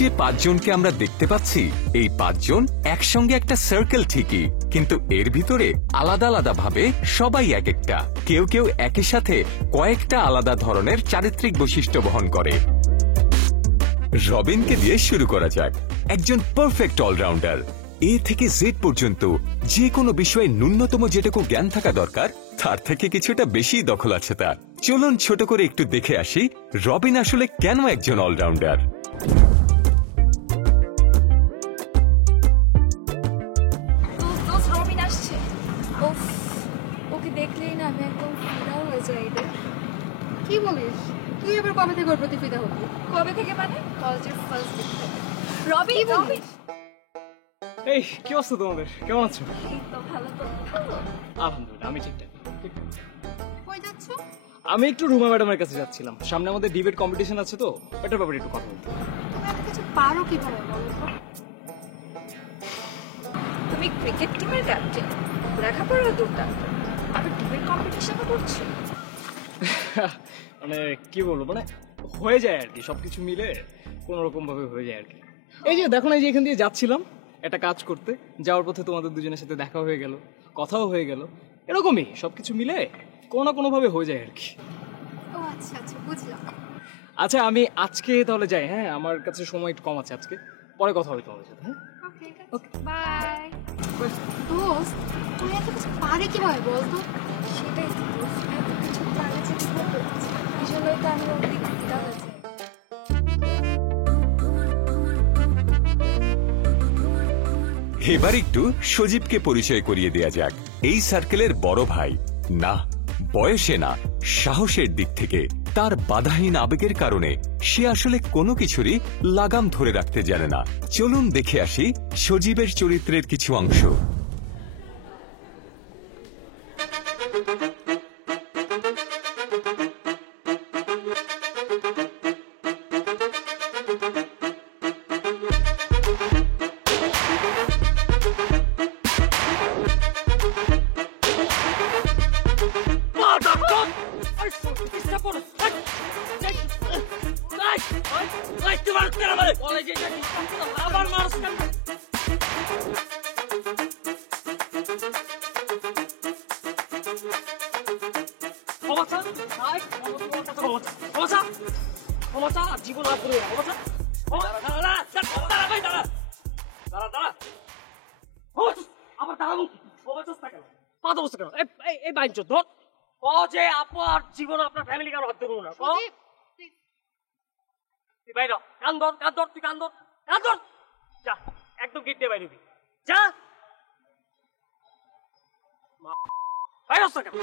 যে পাঁচজনকে আমরা দেখতে পাচ্ছি, এই পাঁচজন একসঙ্গে একটা সার্কেল ঠিকই, কিন্তু এর ভিতরে আলাদা আলাদা ভাবে সবাই এক একটা। কেউ কেউ একই সাথে কয়েকটা আলাদা ধরনের চারিত্রিক বৈশিষ্ট্য বহন করে। রবিনকে দিয়ে শুরু করা যাক। একজন পারফেক্ট অলরাউন্ডার, এ থেকে জেড পর্যন্ত যে কোনো বিষয়ে ন্যূনতম যেটুকু জ্ঞান থাকা দরকার তার থেকে কিছুটা বেশি দখল আছে তার। চলুন ছোট করে একটু দেখে আসি রবিন আসলে কেন একজন অলরাউন্ডার। রবিন আসছে। ওকে দেখলেই না আমি একদম ফিদা হয়ে যাই রে। কি বলিস? তুই এবার কবে থেকে ওর প্রতি ফিদা হবি? কবে থেকে মানে? কলেজের ফার্স্ট দিন থেকে। রবিন, রবিন। এই কি অবস্থা তোমাদের? কেমন আছো? এই তো ভালো, তো ভালো। আলহামদুলিল্লাহ, আমি ঠিকঠাক। কই যাচ্ছ? আমি একটু রুমা ম্যাডামের কাছে যাচ্ছিলাম। সামনে আমাদের ডিবেট কম্পিটিশন আছে, তো এটার ব্যাপারে একটু কথা বলতে। তুমি এত কিছু পারো কিভাবে বলো তো? তুমি ক্রিকেট টিমের ক্যাপ্টেন, লেখাপড়া দুর্দান্ত, আবার ডিবেট কম্পিটিশনও করছো। মানে কি বলবো, মানে হয়ে যায় আর কি, সবকিছু মিলে কোন রকম ভাবে হয়ে যায় আর কি। এই যে দেখো না, এই যে এখান দিয়ে যাচ্ছিলাম একটা কাজ করতে, যাওয়ার পথে তোমাদের দুজনের সাথে দেখা হয়ে গেল, কথাও হয়ে গেল, এরকমই সবকিছু মিলে কোনো না কোনো ভাবে হয়ে যায় আর কি। ও আচ্ছা আচ্ছা, বুঝলাম। আচ্ছা আমি আজকে তাহলে যাই, হ্যাঁ আমার কাছে সময় একটু কম আছে আজকে, পরে কথা হবে তোমাদের সাথে। হ্যাঁ ওকে, বাই। দোস্ত, তুই এত কিছু পারে কিভাবে বল তো? সেটাই তো, এত কিছু পারে যে কিভাবে? এই জন্যই তো আমি ওর দিকে ফিদা হয়ে যাই। এবার একটু সজীবকে পরিচয় করিয়ে দেয়া যাক। এই সার্কেলের বড় ভাই। না, বয়সে না, সাহসের দিক থেকে তার বাধাহীন আবেগের কারণে সে আসলে কোনো কিছুরই লাগাম ধরে রাখতে জানে না। চলুন দেখে আসি সজীবের চরিত্রের কিছু অংশ। জীবন আবার দাঁড়াবো পাঁচ অবস্থা কেন? এই বাইঞ্চ ধর যে আপনার জীবন আপনার ফ্যামিলি কারো হাত ধরবো না। তুই বাইর কান ধর, কান ধর, তুই কান ধর, কান ধর, যা একদম গেট দিয়ে বাইরে যা। বাইর অবস্থা কেন?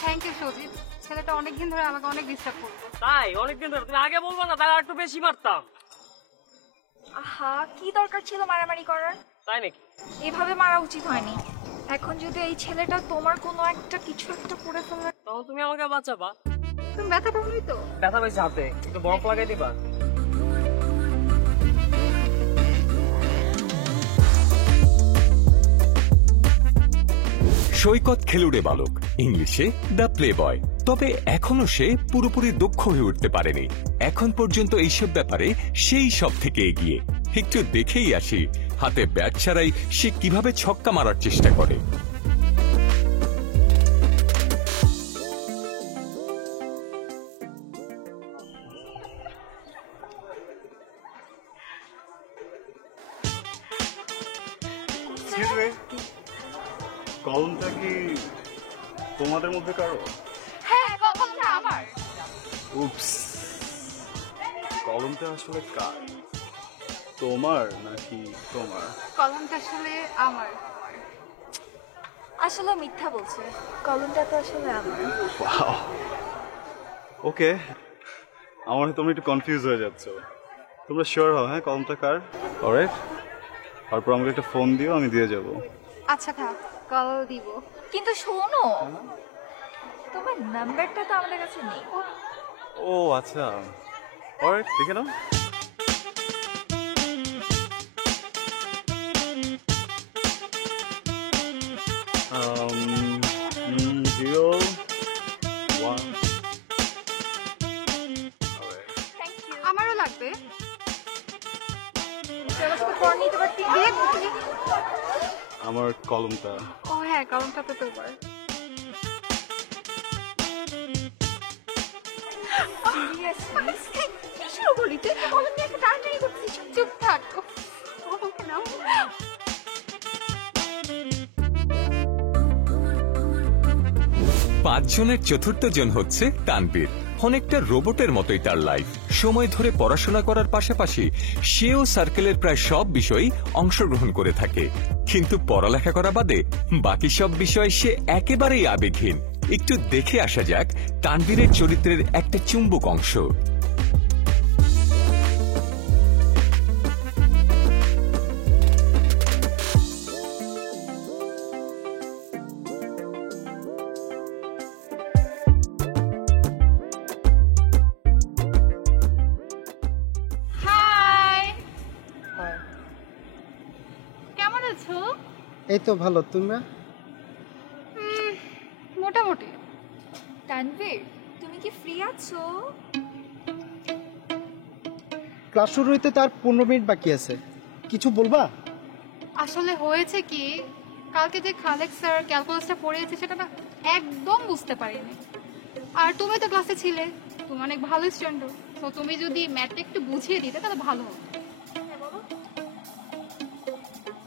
থ্যাংক ইউ সজিব, ছেলেটা অনেকদিন ধরে আমাকে অনেক ডিস্টার্ব করতো। তাই অনেকদিন ধরে? তুমি আগে বলবো না, তাহলে একটু বেশি মারতাম। আহা, কি দরকার ছিল মারামারি করার? তাই নাকি? এভাবে মারা উচিত হয়নি। এখন যদি এই ছেলেটা তোমার কোনো একটা কিছু একটা করে ফেলার, তখন তুমি আমাকে বাঁচাবা। তুমি ব্যথা পাওনি তো? ব্যথা পাইছে হাতে, একটু বরফ লাগাই দিবা। সৈকত খেলুড়ে বালক, ইংলিশে দ্য প্লে বয়। তবে এখনো সে পুরোপুরি দক্ষ হয়ে উঠতে পারেনি। এখন পর্যন্ত এইসব ব্যাপারে সেই সব থেকে এগিয়ে। একটু দেখেই আসি হাতে ব্যাট ছাড়াই সে কিভাবে ছক্কা মারার চেষ্টা করে। কলমটা কি তোমাদের মধ্যে কারো? হ্যাঁ, কলমটা আমার। উপস, কলমটা আসলে কার? তোমার নাকি তোমার? কলমটা আসলে আমার। আসলে মিথ্যা বলছে, কলমটা তো আসলে আমার। ওয়াও, ওকে। আমার তোমরা একটু কনফিউজ হয়ে যাচ্ছ। তোমরা শিওর হও হ্যাঁ কলমটা কার? অলরাইট, তারপর আমাকে একটা ফোন দিও, আমি দিয়ে যাবো। আচ্ছা থাক, কল দিব। কিন্তু শোনো, তোমার নাম্বারটা তো আমাদের কাছে নেই। ও আচ্ছা, অলরাইট, দেখে নাও। লাগবে? নিতে পারতি আমার কলমটা। ও হ্যাঁ, কলমটা তো তোমার। চুপ থাক। কলমটা নাও। পাঁচজনের চতুর্থ জন হচ্ছে তানভীর। অনেকটা রোবটের মতোই তার লাইফ। সময় ধরে পড়াশোনা করার পাশাপাশি সেও সার্কেলের প্রায় সব বিষয়েই অংশগ্রহণ করে থাকে, কিন্তু পড়ালেখা করা বাদে বাকি সব বিষয়ে সে একেবারেই আবেগহীন। একটু দেখে আসা যাক তানভীরের চরিত্রের একটা চুম্বক অংশ। হাই, কেমন আছো? এই তো ভালো, তোমরা? মোটামুটি। তানভীর, তুমি কি ফ্রি আছো? ক্লাস শুরু হইতে তার 15 মিনিট বাকি আছে, কিছু বলবা? আসলে হয়েছে কি, কালকে যে খালেক স্যার ক্যালকুলাসটা পড়িয়েছে সেটা না একদম বুঝতে পারিনি। আর তুমি তো ক্লাসে ছিলে, তুমি অনেক ভালো স্টুডেন্ট, তো তুমি যদি ম্যাথটা একটু বুঝিয়ে দিতে তাহলে ভালো হতো।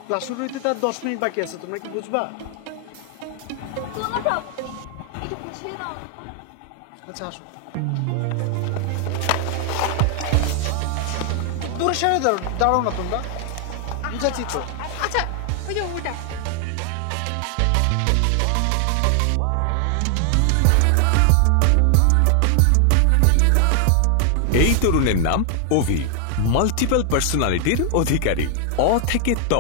ক্লাস শুরু হইতে তার 10 মিনিট বাকি আছে, তোমরা কি বুঝবা? একটু বুঝিয়ে দাও। আচ্ছা আসো। দূরে সরে দাঁড়াও না তোমরা, বুঝাচ্ছি তো। আচ্ছা, ওই যে ওটা। এই তরুণের নাম অভি। মাল্টিপল পার্সোনালিটির অধিকারী। অ থেকে ত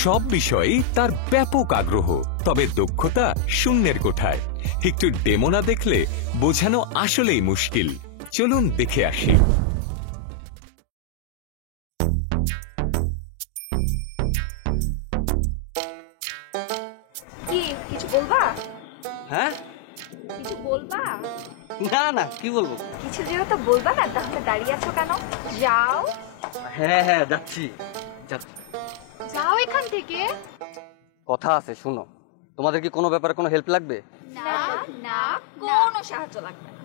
সব বিষয়েই তার ব্যাপক আগ্রহ, তবে দক্ষতা শূন্যের কোঠায়। একটু ডেমো না দেখলে বোঝানো আসলেই মুশকিল। চলুন দেখে আসি। কি কিছু বলবা? হ্যাঁ? কিছু বলবা? না না, কি বলবো? কিছু যেহেতু বলবা না, তাহলে দাঁড়িয়ে আছো কেন? যাও। হ্যাঁ হ্যাঁ, যাচ্ছি যাচ্ছি। যাও এখান থেকে। কথা আছে, শুনো। তোমাদের কি কোনো ব্যাপারে কোনো হেল্প লাগবে? না না, কোনো সাহায্য লাগবে না।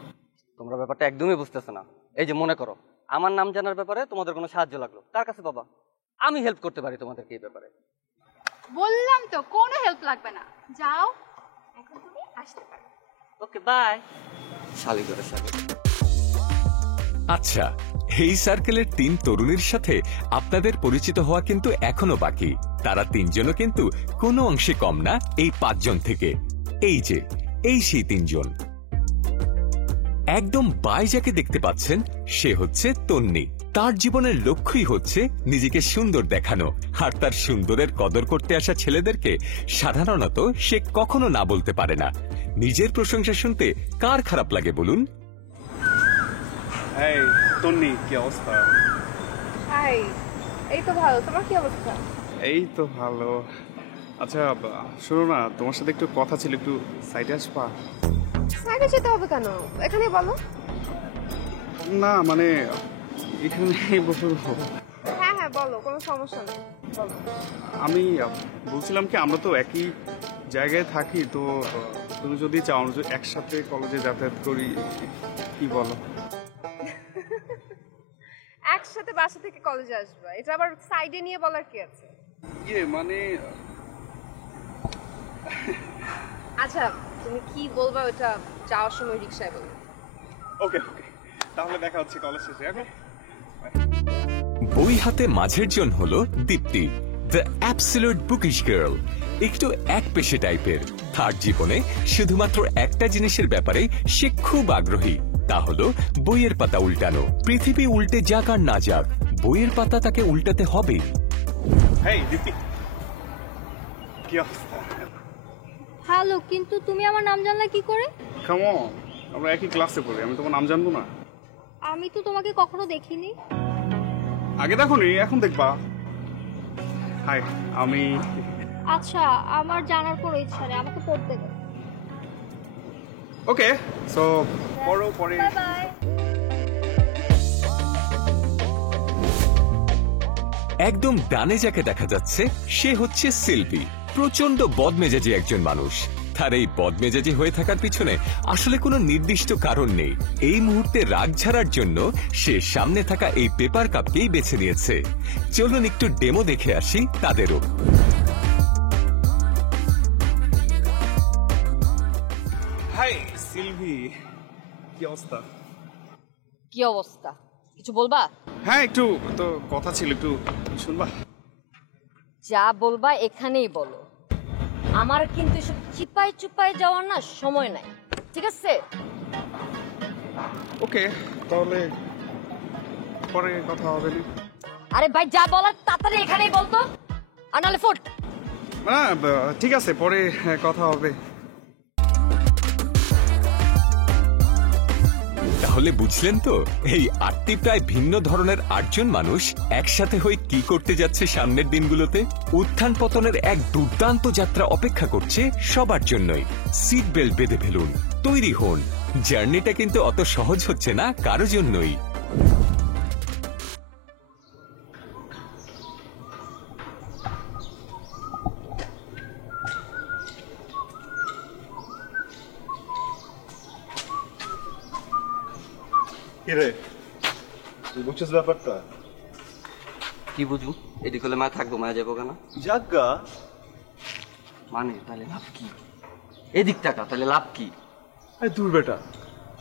তোমরা ব্যাপারটা একদমই বুঝতেছো না। এই যে মনে করো, আমার নাম জানার ব্যাপারে তোমাদের কোনো সাহায্য লাগলো, কার কাছে পাবা? আমি হেল্প করতে পারি তোমাদেরকে এই ব্যাপারে। বললাম তো কোনো হেল্প লাগবে না, যাও। এখন তুমি আসতে পারো। ওকে, বাই। শালি করে শালি। আচ্ছা, এই সার্কেলের 3 তরুণীর সাথে আপনাদের পরিচিত হওয়া কিন্তু এখনো বাকি। তারা 3 জনও কিন্তু কোনো অংশে কম না এই 5 জন থেকে। এই যে এই সেই 3 জন। একদম বাই যাকে দেখতে পাচ্ছেন, সে হচ্ছে তন্নি। তার জীবনের লক্ষ্যই হচ্ছে নিজেকে সুন্দর দেখানো, আর তার সুন্দরের কদর করতে আসা ছেলেদেরকে সাধারণত সে কখনো না বলতে পারে না। নিজের প্রশংসা শুনতে কার খারাপ লাগে বলুন? এই তন্নি, কি অবস্থা? হাই, এই তো ভালো। তোমার কি অবস্থা? এই তো ভালো। আচ্ছা শোনো না, তোমার সাথে একটু কথা ছিল, একটু সাইডে আসবা? সাইডে যেতে হবে কেন? এখানে বলো। না মানে এখানে বসে হ্যাঁ হ্যাঁ, বলো, কোনো সমস্যা নেই, বলো। আমি বলছিলাম কি, আমরা তো একই জায়গায় থাকি, তো তুমি যদি চাও আমরা যদি একসাথে কলেজে যাতায়াত করি, কি বলো? একসাথে বাসা থেকে কলেজে আসবা, এটা আবার সাইডে নিয়ে বলার কি আছে? ইয়ে মানে আচ্ছা, তুমি কি বলবা ওটা যাওয়ার সময় রিকশায় বলবে। ওকে ওকে, তাহলে দেখা হচ্ছে কলেজ শেষে। ওকে। বই হাতে মাঝের জন হলো দীপ্তি, দ্য অ্যাবসলিউট বুকিশ গার্ল। একটু একপেশে টাইপের। তার জীবনে শুধুমাত্র একটা জিনিসের ব্যাপারে সে খুব আগ্রহী, তা হলো বইয়ের পাতা উল্টানো। পৃথিবী উল্টে যাক আর না যাক, বইয়ের পাতা তাকে উল্টাতে হবে। হেই দীপ্তি, কি অবস্থা? ভালো, কিন্তু তুমি আমার নাম জানলে কি করে? কাম অন, আমরা একই ক্লাসে পড়ি, আমি তোমার নাম জানবো না? আমি তো তোমাকে কখনো দেখিনি। আগে দেখো নি, এখন দেখবা। হাই, আমি আচ্ছা, আমার জানার কোনো ইচ্ছা নেই, আমাকে পড়তে দাও। ওকে, সো পড়ো পরে। Bye bye. একদম ডানে যাকে দেখা যাচ্ছে সে হচ্ছে সিলভি, প্রচন্ড বদমেজাজি একজন মানুষ। তার এই বদমেজাজি হয়ে থাকার পিছনে আসলে কোনো নির্দিষ্ট কারণ নেই। এই মুহূর্তে রাগ ঝাড়ার জন্য সে সামনে থাকা এই পেপার কাপকেই বেছে নিয়েছে। চলুন একটু ডেমো দেখে আসি তাদেরও। হাই সিলভি, কি অবস্থা? কি অবস্থা? কিছু বলবা? হ্যাঁ, একটু তো কথা ছিল, একটু শুনবা? যা বলবা এখানেই বলো। আমার কিন্তু এসব চিপায় চুপায় যাওয়ার না সময় নাই, ঠিক আছে? ওকে, তাহলে পরে কথা হবে না? আরে ভাই, যা বলার তাড়াতাড়ি এখানেই বলতো, আর নাহলে ফুট। হ্যাঁ, ঠিক আছে, পরে কথা হবে। তাহলে বুঝলেন তো, এই 8টি প্রায় ভিন্ন ধরনের 8 জন মানুষ একসাথে হয়ে কি করতে যাচ্ছে সামনের দিনগুলোতে। উত্থান পতনের এক দুর্দান্ত যাত্রা অপেক্ষা করছে সবার জন্যই। সিট বেল্ট বেঁধে ফেলুন, তৈরি হন। জার্নিটা কিন্তু অত সহজ হচ্ছে না কারো জন্যই। কিরে, তুই বুঝছিস ব্যাপারটা? কি বুঝু? এদিক হলে মায়া থাকবো, মায়া যাবো কেন? জাগা মানে তাহলে লাভ কি? এদিক টাকা, তাহলে লাভ কি? আরে দূর বেটা,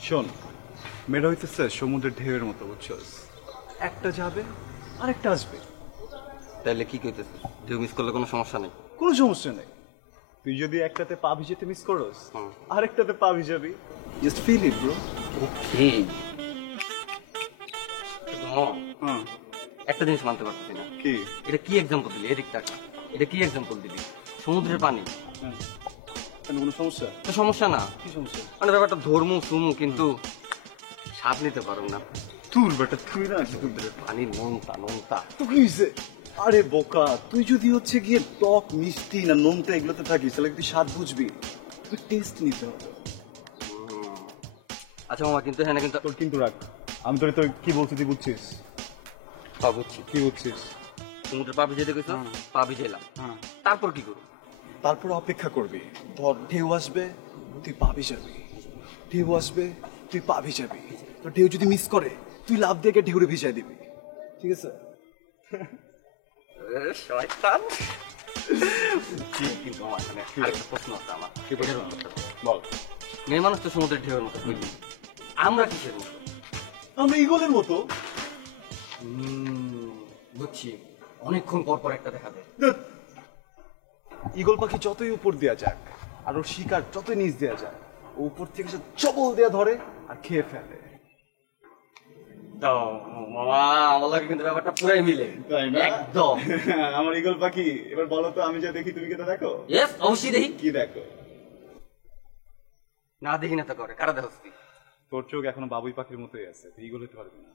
শোন, মেয়েটা হইতেছে সমুদ্রের ঢেউয়ের মতো, বুঝছস? একটা যাবে আরেকটা আসবে। তাহলে কি কইতেছে? ঢেউ মিস করলে কোনো সমস্যা নেই? কোনো সমস্যা নেই। তুই যদি একটাতে পা ভিজাতে মিস করস, আরেকটাতে পা ভিজাবি। Just feel it bro. Okay. হ্যাঁ, একটা জিনিস মানতে পারতেছি না। কি? এটা কি এক্সাম্পল দিলি? এদিক টাকা, এটা কি এক্সাম্পল দিলি? সমুদ্রের পানি হ্যাঁ, কেন কোনো সমস্যা? তো সমস্যা না, কি সমস্যা? মানে ব্যাপারটা ধর্মু সুমু, কিন্তু স্বাদ নিতে পারো না। দূর বেটা, তুই না সমুদ্রের পানি নোনতা নোনতা। তো কি হয়েছে? আরে বোকা, তুই যদি হচ্ছে গিয়ে টক মিষ্টি না নোনতা এগুলোতে থাকিস, তাহলে তুই স্বাদ বুঝবি। তুই টেস্ট নিতে হবে। আচ্ছা মামা, কিন্তু হ্যাঁ, কিন্তু তোর কিন্তু রাখ, আমি তোর কি বলছি তুই বুঝছিস? পা বুঝছি। কি বুঝছিস? সমুদ্রের পা ভিজে দেখেছ, পা ভিজেলাম, হ্যাঁ, তারপর কি করবো? তারপর অপেক্ষা করবি। ধর ঢেউ আসবে, তুই পা ভিজাবি। ঢেউ আসবে, তুই পা ভিজাবি। তো ঢেউ যদি মিস করে, তুই লাভ দিয়ে গিয়ে ঢেউরে ভিজাই দিবি। ঠিক আছে? শয়তান। কিন্তু আমার মানে আরেকটা প্রশ্ন আছে আমার। বল। মেয়ে মানুষ তো সমুদ্রের ঢেউয়ের মতো, বুঝলি? আমরা কিসের মতো? আমরা ইগলের মতো। বুঝছি, অনেকক্ষণ পর পর একটা দেখা যায়। ঈগল পাখি যতই উপর দেয়া যাক, আর ওর শিকার যতই নিচ দেয়া যাক, ও উপর থেকে সে চবল দেয়া ধরে আর খেয়ে ফেলে। মামা, আমার লাগে কিন্তু ব্যাপারটা পুরাই মিলে। তাই না? একদম। আমার ঈগল পাখি, এবার বলো তো, আমি যা দেখি তুমি কি তা দেখো? ইয়েস, অবশ্যই দেখি। কি দেখো? না দেখি না তো করে, কারা দেখো তুই? তোর চোখ এখনো বাবুই পাখির মতোই আছে, তুই ঈগল হতে পারবি না।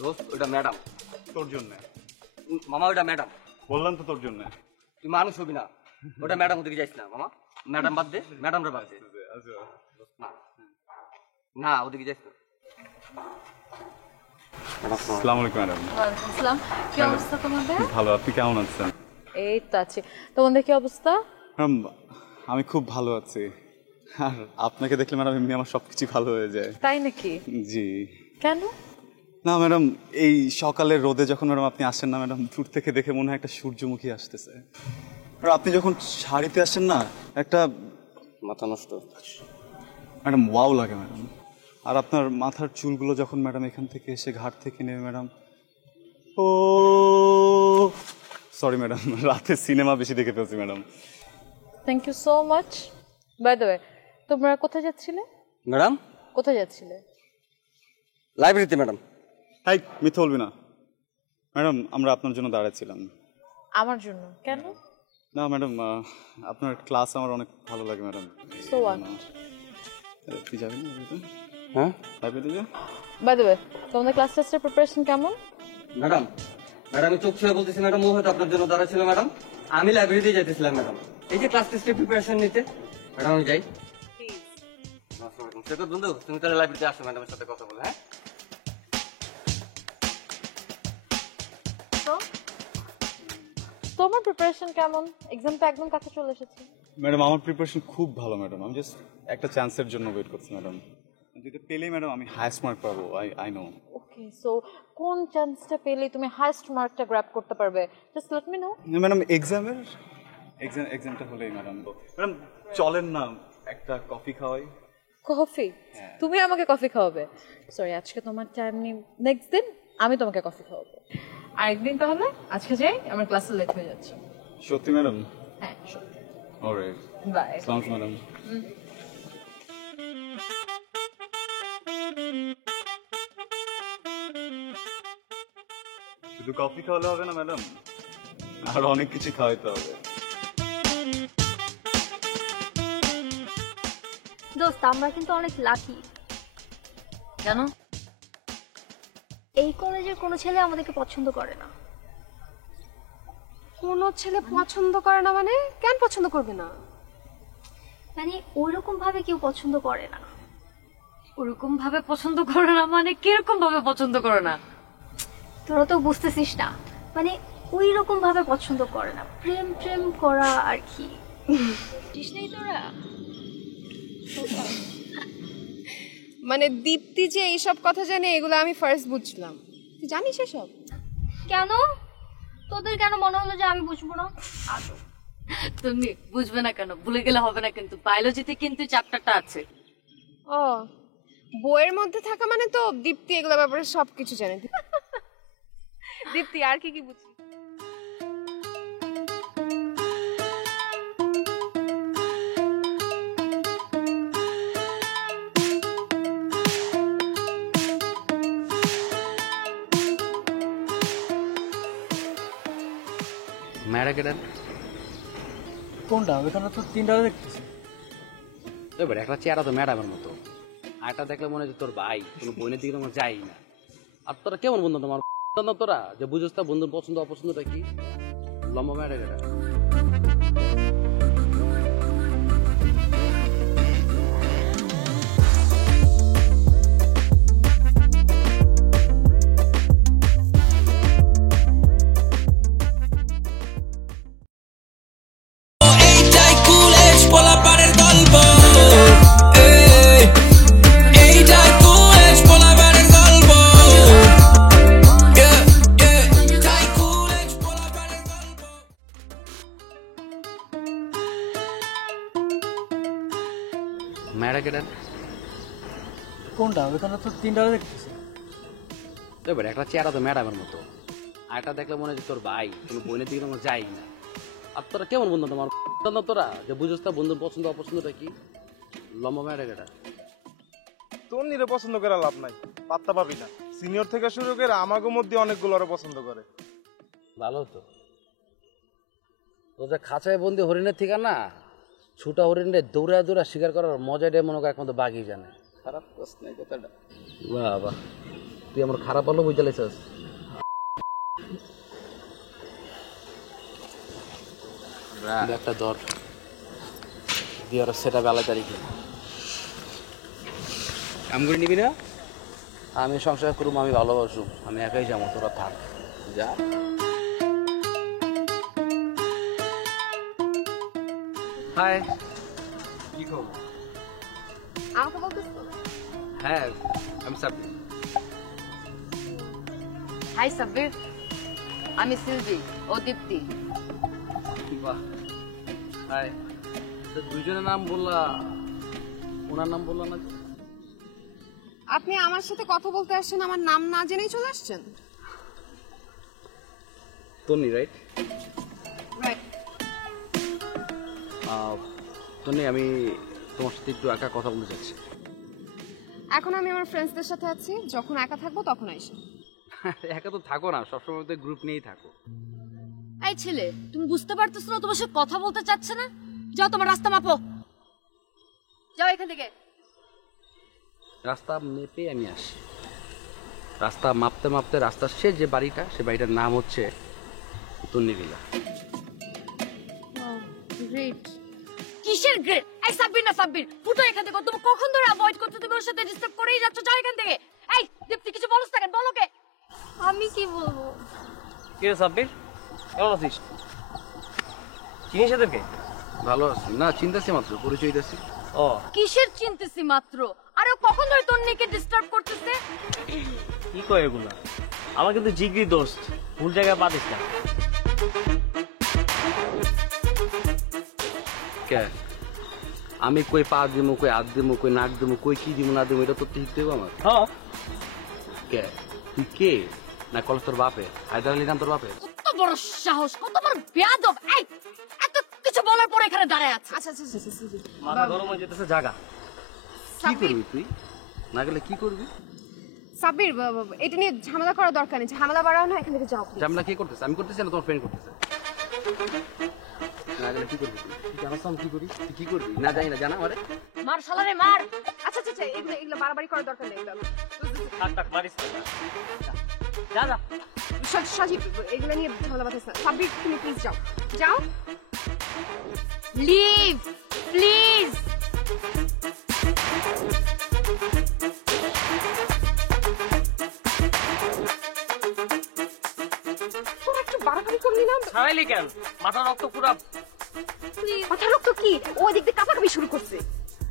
দোস্ত, ওটা ম্যাডাম। তোর জন্য মামা, ওটা ম্যাডাম। বললাম তো, তোর জন্য। তুই মানুষ হবি না, ওটা ম্যাডাম। ওদিকে যাইস না মামা, ম্যাডাম বাদ দে, ম্যাডামরা বাদ দে। না না, ওদিকে যাইস না। আসসালামু আলাইকুম ম্যাডাম। ওয়ালাইকুম আসসালাম। কি অবস্থা তোমাদের? ভালো, আপনি কেমন আছেন? এই তো আছি। তোমাদের কি অবস্থা? ম্যাডাম, আমি খুব ভালো আছি। আর আপনাকে দেখলে ম্যাডাম এমনি আমার সবকিছু ভালো হয়ে যায়। তাই নাকি? জি। কেন? না ম্যাডাম, এই সকালের রোদে যখন ম্যাডাম আপনি আসেন না ম্যাডাম, দূর থেকে দেখে মনে হয় একটা সূর্যমুখী আসতেছে। আর আপনি যখন শাড়িতে আসেন না, একটা মাথা নষ্ট। ম্যাডাম ওয়াও লাগে ম্যাডাম। আর আপনার মাথার চুলগুলো যখন ম্যাডাম এখান থেকে এসে ঘাট থেকে নেমে ম্যাডাম, ও সরি ম্যাডাম, রাতে সিনেমা বেশি দেখে ফেলছি madam. Thank you so much. By the way, তোমরা কোথায় যাচ্ছিলে? ম্যাডাম কোথায় যাচ্ছিলে? লাইব্রেরিতে ম্যাডাম। হাই, মিথ্যা বলবি না। ম্যাডাম, আমরা আপনার জন্য দাঁড়াচ্ছিলাম। আমার জন্য? কেন? না ম্যাডাম, আপনার ক্লাস আমার অনেক ভালো লাগে ম্যাডাম। So what? তুই যাবি না হ্যাঁ লাইব্রেরিতে যা। বাই দ্য ওয়ে, তোমাদের ক্লাস টেস্টের প্রিপারেশন কেমন? ম্যাডাম, আমি চোখ ছেড়ে বলতেছি ম্যাডাম, ও হয়তো আপনার জন্য দাঁড়াচ্ছিল ম্যাডাম। আমি লাইব্রেরিতে যেতেছিলাম ম্যাডাম, এই যে ক্লাস টেস্টের প্রিপারেশন নিতে। ম্যাডাম আমি যাই। সেটা বন্ধু, তুমি তাহলে লাইব্রেরিতে আসো ম্যাডামের সাথে কথা বলে। হ্যাঁ তোমার প্রিপারেশন কেমন? এক্সাম তো একদম কাছে চলে এসেছে। ম্যাডাম, আমার প্রিপারেশন খুব ভালো ম্যাডাম। আমি জাস্ট একটা চান্সের জন্য ওয়েট করছি ম্যাডাম। যদি পেলেই ম্যাডাম আমি হাইস্ট মার্ক পাবো। I know. ওকে, সো কোন চান্সটা পেলে তুমি হাইয়েস্ট মার্কটা গ্র্যাব করতে পারবে? Just let me no. Madam, এক্সামটা হলেই ম্যাডাম। ম্যাডাম চলেন না, একটা কফি খাওয়াই। কফি? তুমি আমাকে কফি খাওয়াবে? সরি, আজকে তোমার টাইম নেই, নেক্সট দিন আমি তোমাকে কফি খাওয়াবো। আরেকদিন তাহলে? আজকে যাই, আমার ক্লাসে লেট হয়ে যাচ্ছে। সত্যি ম্যাডাম? হ্যাঁ সত্যি। Alright, bye. সালাম ম্যাডাম। শুধু কফি খাওয়ালে হবে না ম্যাডাম, আর অনেক কিছু খাওয়াইতে হবে। দোস্ত, আমরা কিন্তু অনেক লাকি। জানো, এই কলেজের কোনো ছেলে আমাদেরকে পছন্দ করে না। কোনো ছেলে পছন্দ করে না মানে? কেন পছন্দ করবে না? মানে ওইরকম ভাবে কেউ পছন্দ করে না। ওরকম ভাবে পছন্দ করে না মানে কিরকম ভাবে পছন্দ করে না? তোরা তো বুঝতেছিস না, মানে ওই রকম ভাবে পছন্দ করে না, প্রেম প্রেম করা আর কি। বুঝিস নাই তোরা? মানে দীপ্তি যে এইসব কথা জানে, এগুলো আমি ফার্স্ট বুঝলাম। তুই জানিস এসব? কেন? তোদের কেন মনে হলো যে আমি বুঝবো না? তুমি বুঝবে না কেন? ভুলে গেলে হবে না, কিন্তু বায়োলজিতে কিন্তু চ্যাপ্টারটা আছে। ও, বইয়ের মধ্যে থাকা মানে তো দীপ্তি এগুলো ব্যাপারে সবকিছু জানে। দীপ্তি আর কি কি বুঝিস? ম্যাডাম কোনটা? ওখানে তো তিনটা দেখতেছি। এবার একটা চেহারা তো ম্যাডামের মতো, আরেকটা দেখলে মনে হয় তোর ভাই, কোনো বোনের দিকে তোমার যাই না। আর তোরা কেমন বন্ধু তোমার? তোরা যে বুঝোস তা বন্ধুর পছন্দ অপছন্দটা কি? লম্বা ম্যাডাম এটা। কোনটা? ওখানে তো তিনটা দেখতেছি। এবার একটা চেহারা তো ম্যাডামের মতো, আরেকটা দেখলে মনে হয় তোর ভাই, কোনো বোনের দিকে তোমার যাই না। আর তোরা কেমন বন্ধু তোমার? তোরা যে বুঝোস তা বন্ধুর পছন্দ অপছন্দটা কি? লম্বা ম্যাডাম এটা। তোর নিরে পছন্দ করে লাভ নাই, পাত্তা পাবি না। সিনিয়র থেকে শুরু করে আমাকে মধ্যে অনেকগুলো আরো পছন্দ করে। ভালো তো, তোদের খাঁচায় বন্দি হরিণের থেকে না ছুটা হরিণের দৌড়া দৌড়া শিকার করার মজাটাই মনে করে একমাত্র বাঘই জানে। খারাপ প্রশ্ন এই কথাটা। বাহ বাহ, তুই আমার খারাপ হলো বুঝতে লাইছিস। একটা ধর দিয়ে ওরা সেটা বেলা তারিখে কাম করে নিবি না? আমি সংসার করুম, আমি ভালোবাসুম, আমি একাই যাবো, তোরা থাক যা। হাই, কি খবর? আমাকে বলতেছ? হ্যাঁ, আমি সাব্বির। হাই সাব্বির, আমি সিলভি, ও দীপ্তি। বাহ, হাই। তো দুইজনের নাম বললা, ওনার নাম বললা না? আপনি আমার সাথে কথা বলতে আসছেন, আমার নাম না জেনেই চলে আসছেন? তনি, রাইট? রাইট। তনি, আমি তোমার সাথে একটু একা কথা বলতে চাচ্ছি। এখন আমি আমার ফ্রেন্ডসদের সাথে আছি, যখন একা থাকবো তখন আইসো। একা তো থাকো না, সবসময় তো গ্রুপ নিয়েই থাকো। এই ছেলে, তুমি বুঝতে পারতেছ না তোমার সাথে কথা বলতে চাচ্ছে না? যাও তোমার রাস্তা মাপো, যাও এখান থেকে। রাস্তা মেপে আমি আসি। রাস্তা মাপতে মাপতে রাস্তার শেষ যে বাড়িটা, সে বাড়িটার নাম হচ্ছে তন্নিবিলা। গ্রেট। কিসের গ্রেট? এই সাব্বির না সাব্বির, ফুটো এখান থেকে। তুমি কখন ধরে অ্যাভয়েড করতে, তুমি ওর সাথে ডিস্টার্ব করেই যাচ্ছ। যাও এখান থেকে। এই দীপ্তি, কিছু বলছ না কেন? বলো কে? আমি কি বলবো? কে রে সাব্বির, কেমন আছিস? চিনিস এদেরকে? ভালো আছি না, চিন্তাছি মাত্র, পরিচয় দিয়েছি। ও কিসের চিনতেছি মাত্র? আরে ও কখন ধরে তন্নিকে ডিস্টার্ব করতেছে? কি কয় এগুলা? আমার কিন্তু জিগরি দোস্ত, ভুল জায়গায় পা দিস না। কে আমি কই পা দিমু, কই হাত দিমু, কই নাক দিমু, কই কি দিমু না দিমু, এটা তো ঠিক দেবো আমার। হ্যাঁ, কে তুই কে? না কলেজ তোর বাপে? হায়দার আলী নাম তোর বাপে? কত বড় সাহস, কত বড় বেয়াদব! এই এত কিছু বলার পর এখানে দাঁড়ায় আছে। আচ্ছা আচ্ছা আচ্ছা, মাথা গরম হয়ে যেতেছে, জাগা। কি করবি তুই? না গেলে কি করবি? সাব্বির, এটা নিয়ে ঝামেলা করার দরকার নেই, ঝামেলা বাড়াও না, এখান থেকে যাও please। ঝামেলা কে করতেছে? আমি করতেছি না, তোমার ফ্রেন্ড করতেছে। না গেলে কি করবি তুই? তুই জানাস আমি কি করি? তুই কি করবি? না জানি না, জানা আমারে। মার শালারে মার। আচ্ছা আচ্ছা আচ্ছা, এগুলো এগুলো বাড়াবাড়ি করার দরকার নেই। এগুলো থাক থাক, মারিস না। যা যা। সজীব, এগুলো নিয়ে ঝামেলা বাঁধাস না। সাব্বির, তুমি প্লিজ যাও, যাও। Leave please. তোর একটু বাড়াবাড়ি করলি না? ছাড়াইলি কেন? মাথা রক্ত পুরা। মাথা রক্ত কি? ও দিক দিয়ে কাঁপাকাঁপি শুরু করছে।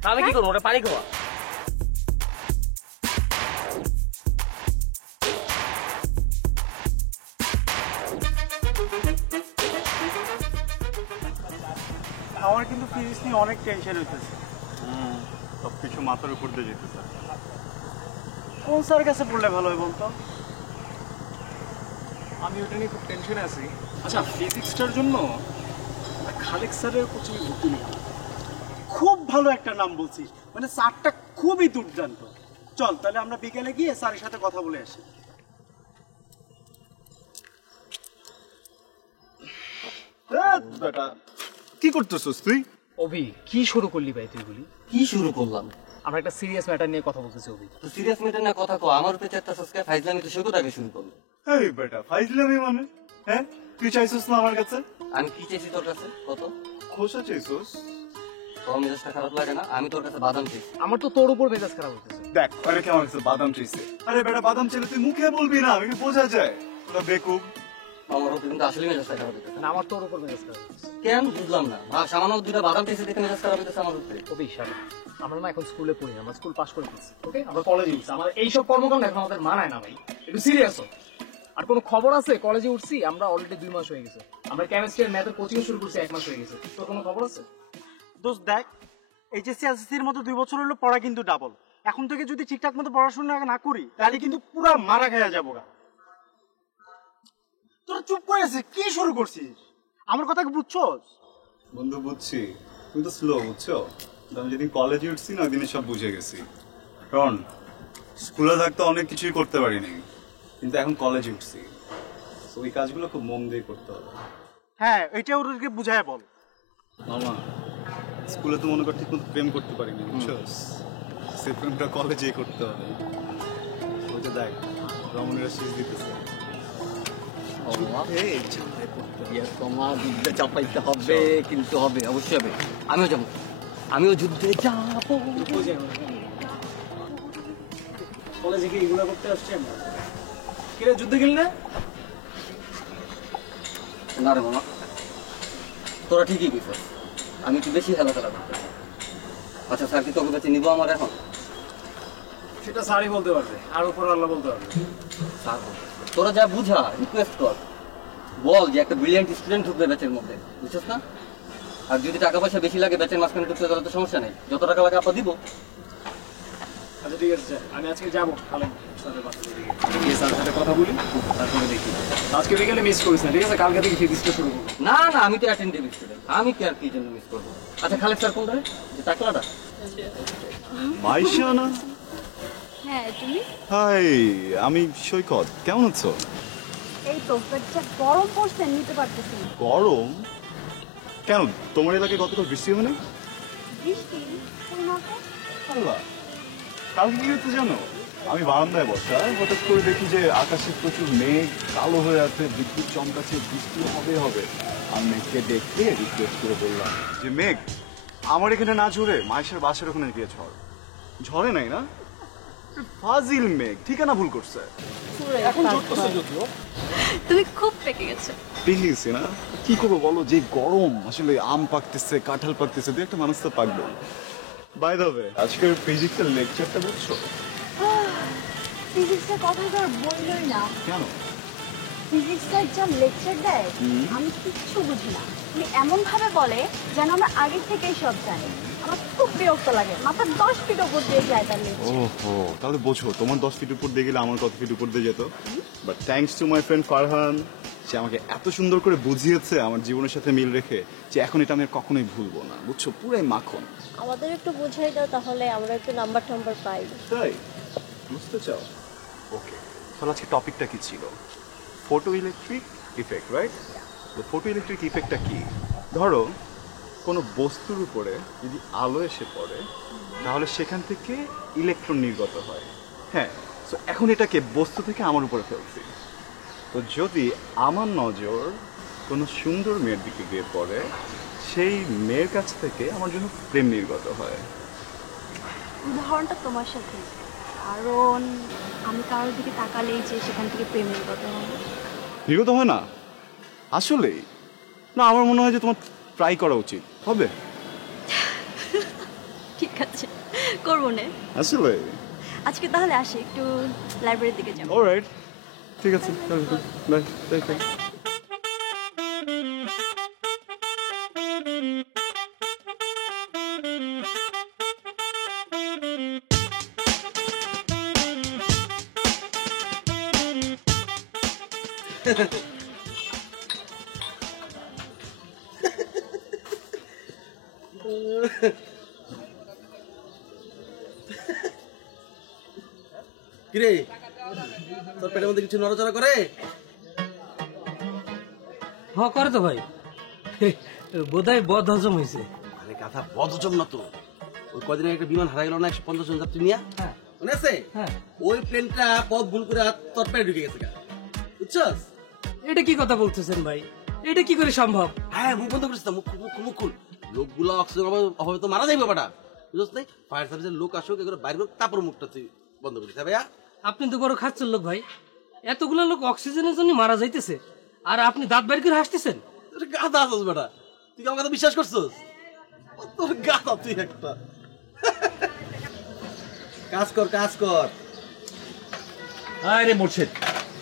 তাহলে কি করবো? ওটা পানি খাওয়া। আমার কিন্তু ফিজিক্স নিয়ে অনেক টেনশন হইতেছে। সবকিছু মাথার উপর দিয়ে যেতেছে। কোন স্যারের কাছে পড়লে ভালো হয় বলতো? আমি ওটা নিয়ে খুব টেনশনে আছি। আচ্ছা, ফিজিক্সটার জন্য খালেক স্যারের কোচিং ভর্তি নিই। খুব ভালো একটা নাম বলছিস, মানে স্যারটা খুবই দুর্দান্ত। চল তাহলে আমরা বিকেলে গিয়ে স্যারের সাথে কথা বলে আসি। বেটা কি করতেছিস তুই? অভি, কি শুরু করলি ভাই তুই বলি? কি শুরু করলাম? আমরা একটা সিরিয়াস ম্যাটার নিয়ে কথা বলতেছি অভি। তো সিরিয়াস ম্যাটার না কথা কও, আমার উপরে চারটা সাবস্ক্রাইব ফাইজলামি তো শুরু আগে শুরু করলো। এই বেটা ফাইজলামি মানে? হ্যাঁ, তুই চাইছিস না আমার কাছে? আমি কি চাইছি তোর কাছে? কত খোসা চাইছিস? তোর মেজাজটা খারাপ লাগে না? আমি তোর কাছে বাদাম চাইছি। আমার তো তোর উপর মেজাজ খারাপ হতেছে। দেখ, আরে কেমন কাছে বাদাম চাইছে? আরে বেটা বাদাম চাইলে তুই মুখে বলবি না, আমি বোঝা যায় তোরা বেকুব। আমার উপরে কিন্তু আসলে মেজাজটা খারাপ হতেছে। না, আমার তোর উপর মেজাজ খারাপ হতেছে। কেন বুঝলাম না? সামান্য দুটা বাদাম চাইছে দেখে মেজাজ খারাপ হতেছে আমার উপরে। অভি শালা, আমরা না এখন স্কুলে পড়ি, আমরা স্কুল পাস করে ফেলছি, ওকে? আমরা কলেজে উঠছি, আমার এইসব কর্মকাণ্ড এখন আমাদের মানায় না ভাই, একটু সিরিয়াস হো। আর কোনো খবর আছে? কলেজে উঠছি আমরা অলরেডি 2 মাস হয়ে গেছে, আমরা কেমিস্ট্রি আর ম্যাথের কোচিং শুরু করছি 1 মাস হয়ে গেছে। তোর কোনো খবর আছে? দোস্ত দেখ, এইচএসসি এসএসসির মতো 2 বছর হলো পড়া কিন্তু ডাবল। এখন থেকে যদি ঠিকঠাক মতো পড়াশোনা না করি তাহলে কিন্তু পুরো মারা খেয়ে যাবো গা। তোরা চুপ করে আছে, কি শুরু করছিস? আমার কথা কি বুঝছস? বন্ধু বুঝছি, তুমি তো স্লো বুঝছো। আমি যেদিন কলেজে উঠছি না, ওই দিনে সব বুঝে গেছি। কারণ স্কুলে থাকতে অনেক কিছুই করতে পারিনি, কিন্তু এখন কলেজে উঠছি, তো ওই কাজগুলো খুব মন দিয়ে করতে হবে। হ্যাঁ, এটা ওদেরকে বুঝায় বল। মামা, স্কুলে তো মনে কর ঠিক মতো প্রেম করতে পারিনি, বুঝছো? সে প্রেমটা কলেজেই করতে হবে। ওই যে দেখ, রমণীরা শীষ দিতেছে। বিদ্যা চাপাইতে হবে, কিন্তু হবে, অবশ্যই হবে। আমিও যাবো, আমিও যুদ্ধে যাবো। কলেজে কি এগুলো করতে আসছি আমরা? কিরে, যুদ্ধে গেলি না? না রে মামা, তোরা ঠিকই কইছিস, আমি একটু বেশি হেলা খেলা করতে। আচ্ছা, স্যার কি তোকে কাছে নিবো আমার এখন? সেটা স্যারই বলতে পারবে, আর উপর আল্লাহ বলতে পারবে। স্যার তোরা যা বুঝা রিকোয়েস্ট কর, বল যে একটা ব্রিলিয়ান্ট স্টুডেন্ট ঢুকবে ব্যাচের মধ্যে, বুঝছিস না? আর যদি টাকা পয়সা বেশি লাগে ব্যাচের মাঝখানে ঢুকতে, তাহলে তো সমস্যা নেই, যত টাকা লাগে আপা দিব। আচ্ছা ঠিক আছে, আমি আজকে যাবো খালেক স্যারের বাসাতে গিয়ে স্যারের সাথে কথা বলি, তারপরে দেখি। আজকে বিকেলে মিস করিস না, ঠিক আছে? কালকে থেকে ফিজিক্সটা শুরু করবো। না না, আমি তো অ্যাটেন্টিভ স্টুডেন্ট, আমি কি আর কি জন্য মিস করবো? আচ্ছা, খালেক স্যার কোনটা? যে টাকলাটা? মাইশা না? হ্যাঁ তুমি? হাই, আমি সৈকত। কেমন আছো? এই তো যা গরম পড়ছে নিতে পারতেছি না। গরম? কেন, তোমার এলাকায় গতকাল বৃষ্টি হবে না? বৃষ্টি? কই না তো। আল্লাহ, কালকে কি হচ্ছে জানো? আমি বারান্দায় বসা, হঠাৎ করে দেখি যে আকাশে প্রচুর মেঘ, কালো হয়ে আছে, বিদ্যুৎ চমকাচ্ছে, বৃষ্টি হবে। আমি মেঘকে দেখে রিকোয়েস্ট করে বললাম যে মেঘ, আমার এখানে না ঝরে মায়ের বাসার ওখানে গিয়ে ঝড়। ঝরে নাই না? ফাজিল মেঘ, ঠিকানা ভুল করছে। এখন ঝরতেছে যদিও। তুমি খুব পেকে গেছো। পেকে গেছি না? কি করবো বলো, যে গরম, আসলে আম পাকতেছে, কাঁঠাল পাকতেছে, দু একটা মানুষ তো পাকবে। বাই দ্য ওয়ে, আজকের ফিজিক্সের লেকচারটা বুঝছো? ফিজিক্সের কথা তো আর বললোই না। কেন? ফিজিক্সের যা লেকচার দেয় আমি কিচ্ছু বুঝি না। তুমি এমন ভাবে বলে যেন আমরা আগে থেকেই সব জানি। আমার খুব বিরক্ত লাগে, মাথা 10 ফিট উপর দিয়ে যায় তার লেকচার। ওহো, তাহলে বোঝো তোমার 10 ফিট উপর দিয়ে গেলে আমার কত ফিট উপর দিয়ে যেত। But thanks to my friend Farhan, সে আমাকে এত সুন্দর করে বুঝিয়েছে আমার জীবনের সাথে মিল রেখে, যে এখন এটা আমি আর কখনোই ভুলবো না। বুঝছো, পুরাই মাখন। আমাদের একটু বুঝাই দাও, তাহলে আমরা একটু নাম্বার টাম্বার পাই। তাই বুঝতে চাও? ওকে, তাহলে আজকে টপিকটা কি ছিল? Photo electric effect, right? তো ফটো ইলেকট্রিক ইফেক্টটা কি? ধরো কোনো বস্তুর উপরে যদি আলো এসে পড়ে, তাহলে সেখান থেকে ইলেকট্রন নির্গত হয়। হ্যাঁ, তো এখন এটাকে বস্তু থেকে আমার উপরে ফেলছি। তো যদি আমার নজর কোনো সুন্দর মেয়ের দিকে গিয়ে পড়ে, সেই মেয়ের কাছ থেকে আমার জন্য প্রেম নির্গত হয়। উদাহরণটা তোমার সাথে, কারণ আমি কারোর দিকে তাকালেই যে সেখান থেকে প্রেমের কথা হবে। নির্গত হয় না আসলেই? না, আমার মনে হয় যে তোমার ট্রাই করা উচিত। হবে? ঠিক আছে, করবো না। আসলে আজকে তাহলে আসি, একটু লাইব্রেরির দিকে যাবো। অলরাইট, ঠিক আছে, বাই বাই বাই। কিরে, তোর পেটের মধ্যে কিছু নড়াচড়া করে? হ্যাঁ করে তো ভাই, বোধহয় বদ হজম হয়েছে। আরে কথা বদ হজম না তো, ওই কদিন একটা বিমান হারা গেল না 150 জন যাত্রী নিয়ে, মনে আছে? ওই প্লেনটা পথ ভুল করে তোর পেটে ঢুকে গেছে, বুঝছস? এটা কি কথা বলতেছেন ভাই? এটা কি করে সম্ভব? হ্যাঁ, মুখ বন্ধ করিস না, মুখ খুল। লোকগুলো অক্সিজেন অভাবে তো মারা যাইবে বাটা, বুঝছস? ফায়ার সার্ভিসের লোক আসুক, এগুলো বাইরে তারপর মুখটা তুই বন্ধ করিস। ভাইয়া, আপনি তো বড় খাচ্ছেন লোক ভাই, এতগুলো লোক অক্সিজেনের জন্য মারা যাইতেছে আর আপনি দাঁত বাইর করে হাসতেছেন। গাধা আছিস বেটা, তুই আমার কথা বিশ্বাস করছিস? তোর গাধা তুই একটা। কাজ কর। আরে মোর্শেদ,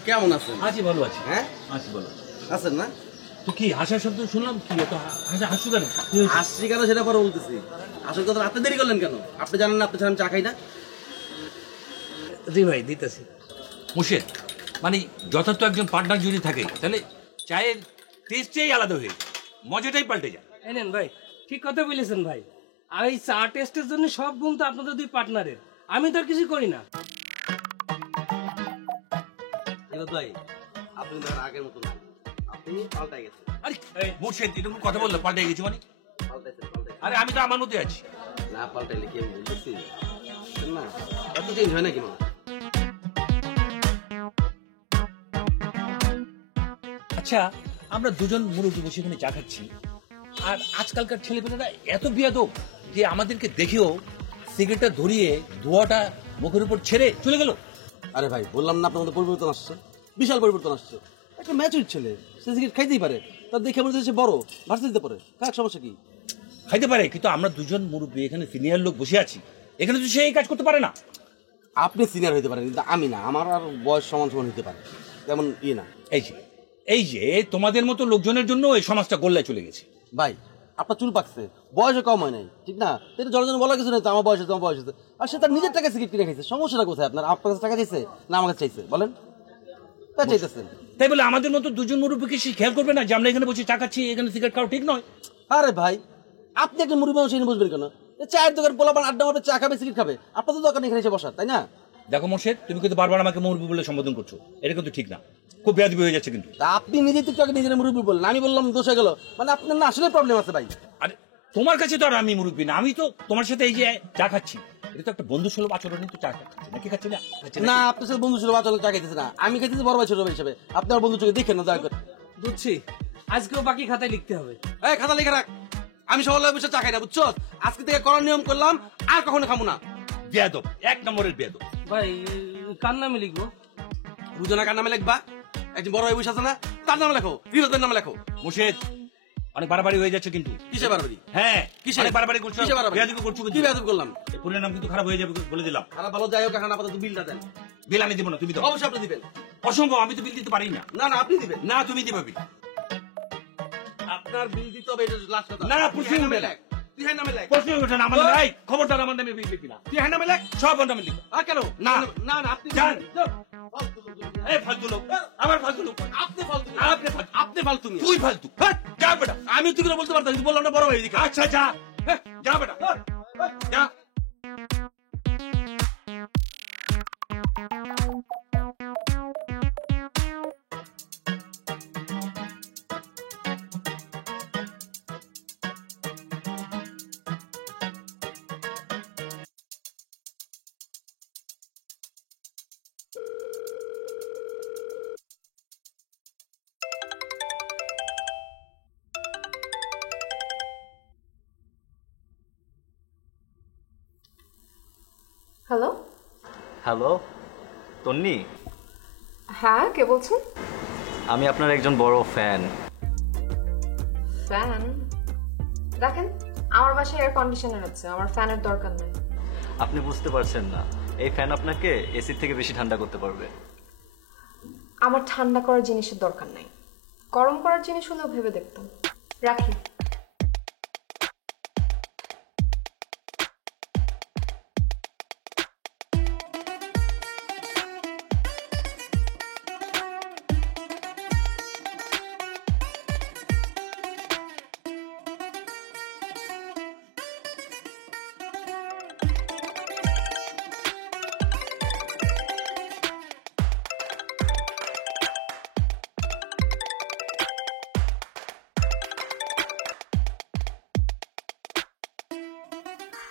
কেমন আছেন? আছি, ভালো আছি। হ্যাঁ, আছি, ভালো আছেন না? তো কি হাসার শব্দ শুনলাম, কি এত হাসু কেন? হাসছি কেন সেটা পরে বলতেছি। আসল কথা, আপনি দেরি করলেন কেন? আপনি জানেন না আপনি ছাড়া আমি চা খাই না? জি ভাই, দিতেছি। মোর্শেদ, মানে যথার্থ একজন পার্টনার যদি থাকে, তাহলে চায়ের টেস্টটাই আলাদা হয়ে যায়, মজাটাই পাল্টে যায়। এই নেন ভাই, ঠিক কথা বলেছেন ভাই। আর এই চা টেস্টের জন্য সব গুণ তো আপনাদের দুই পার্টনারের, আমি তো আর কিছু করি না। ভাই, আপনি ধরেন আগের মতো না, আপনি পাল্টাই গেছেন। আরে মোর্শেদ, এরকম কথা বললো পাল্টে গেছি মানে? আরে আমি তো আমার মধ্যে আছি। না পাল্টাইলে কি আমি বলতেছি না, এত চেঞ্জ হয় নাকি? আচ্ছা, আমরা দুজন মুরব্বী বসে এখানে চা খাচ্ছি, আর আজকালকার ছেলেপেলেরা এত বিয়াদব যে আমাদেরকে দেখেও সিগারেটটা ধরিয়ে ধোঁয়াটা মুখের উপর ছেড়ে চলে গেল। আরে ভাই, বললাম না আপনার মধ্যে পরিবর্তন আসছে, বিশাল পরিবর্তন আসছে। একটা ম্যাচুর ছেলে, সে সিগারেট খাইতেই পারে, তার দেখে মনে হচ্ছে বড়, ভার্সিটিতে পড়ে, খাক, সমস্যা কি? খাইতে পারে, কিন্তু আমরা দুজন মুরব্বী এখানে সিনিয়র লোক বসে আছি, এখানে তো সে এই কাজ করতে পারে না। আপনি সিনিয়র হইতে পারেন, কিন্তু আমি না, আমার আর বয়স সমান সমান হইতে পারে, তেমন ইয়ে না। এই যে তোমাদের মতো লোকজনের জন্য এই সমাজটা গোল্লায় চলে গেছে। ভাই, আপনার চুল পাকছে, বয়সে কম হয় নাই, ঠিক না? এটা জনজন বলা কিছু নেই, আমার বয়স হচ্ছে, আমার বয়স হচ্ছে। আর সে তার নিজের টাকা সিগারেট কিনে খাইছে, সমস্যাটা কোথায়? আপনার কাছে টাকা চাইছে না আমার কাছে চাইছে? বলেন, চাইতেছেন তাই বলে আমাদের মতো দুজন মুরব্বীকে সে খেয়াল করবে না যে আমরা এখানে বসে চা খাচ্ছি, এখানে সিগারেট খাওয়া ঠিক নয়? আরে ভাই, আপনি একটা মুরব্বী মানুষ এনে বসবেন কেন? চায়ের দোকান পোলাপান আড্ডা মারবে, চা খাবে, সিগারেট খাবে, আপনার তো দোকান এখানে এসে বসার, তাই না? দেখো মোর্শেদ, তুমি কিন্তু বারবার আমাকে মুরব্বী বলে সম্বোধন করছো, এটা কিন্তু ঠিক না, খুব বেয়াদবি হয়ে যাচ্ছে কিন্তু। তা আপনি নিজেই তো একটু নিজের মুরব্বী বললেন, আমি বললাম দোষ হয়ে গেল, মানে আপনার না আসলে প্রবলেম আছে ভাই। আরে তোমার কাছে তো আর আমি মুরব্বী না, আমি তো তোমার সাথে এই যে চা খাচ্ছি, এটা তো একটা বন্ধু সুলভ আচরণে তো চা খাচ্ছি নাকি, খাচ্ছি না? না, আপনার সাথে বন্ধু ছিল আচরণ চা খাইতেছে না, আমি খাইতেছি বড় ভাই ছোট ভাই হিসেবে, আপনার বন্ধু চোখে দেখেন না দয়া করে। বুঝছি, আজকেও বাকি খাতায় লিখতে হবে। এই খাতা লিখে রাখ, আমি সকালে বসে চা খাই না, বুঝছো? আজকে থেকে করার নিয়ম করলাম, আর কখনো খাবো না। বেয়াদব, এক নম্বরের বেয়াদব। ভাই কার নামে লিখবো? রুজনা কার নামে লিখবা? একজন বড় ভাই বসে আছে না, তার নামে লেখো, ফিরোজের নামে লেখো। মোর্শেদ, অনেক বাড়াবাড়ি হয়ে যাচ্ছে কিন্তু। কিসে বাড়াবাড়ি? হ্যাঁ, কিসে অনেক বাড়াবাড়ি করছো, কিসে বাড়াবাড়ি? বেয়াদবি করছো কিন্তু। কি বেয়াদব করলাম? এই পুরো নাম কিন্তু খারাপ হয়ে যাবে বলে দিলাম। খারাপ ভালো যাই হোক, এখন আপাতত বিলটা দেন। বিল আমি দিব না, তুমি দাও। অবশ্যই আপনি দিবেন। অসম্ভব, আমি তো বিল দিতে পারি না। না না, আপনি দিবেন। না, তুমি দিবে বিল। আপনার বিল দিতে হবে, এটা লাস্ট কথা। না, প্রশ্ন উঠে না। তিহার নামে লেখ। প্রশ্ন উঠে না, আমার নামে, এই খবরদার আমার নামে বিল লিখবি না। তিহার নামে লেখ। সব আমার নামে লিখো। আর কেন? না না না, আপনি যান। যাও। এই ফালতু লোক, আবার ফালতু লোক। আপনি ফালতু, আপনি ফালতু, আপনি ফালতু। তুই ফালতু। হ্যাঁ, যা বেটা। আমি তুই করে বলতে পারতাম, কিন্তু বললাম না বড় ভাই এদিকে। আচ্ছা যা, হ্যাঁ, যা বেটা, যা। হ্যালো। হ্যালো তন্নি, হ্যাঁ, কে বলছেন? আমি আপনার একজন বড় ফ্যান। ফ্যান? দেখেন, আমার বাসায় এয়ার কন্ডিশনার আছে, আমার ফ্যানের দরকার নেই। আপনি বুঝতে পারছেন না, এই ফ্যান আপনাকে এসির থেকে বেশি ঠান্ডা করতে পারবে। আমার ঠান্ডা করার জিনিসের দরকার নেই, গরম করার জিনিস হলেও ভেবে দেখতাম। রাখি।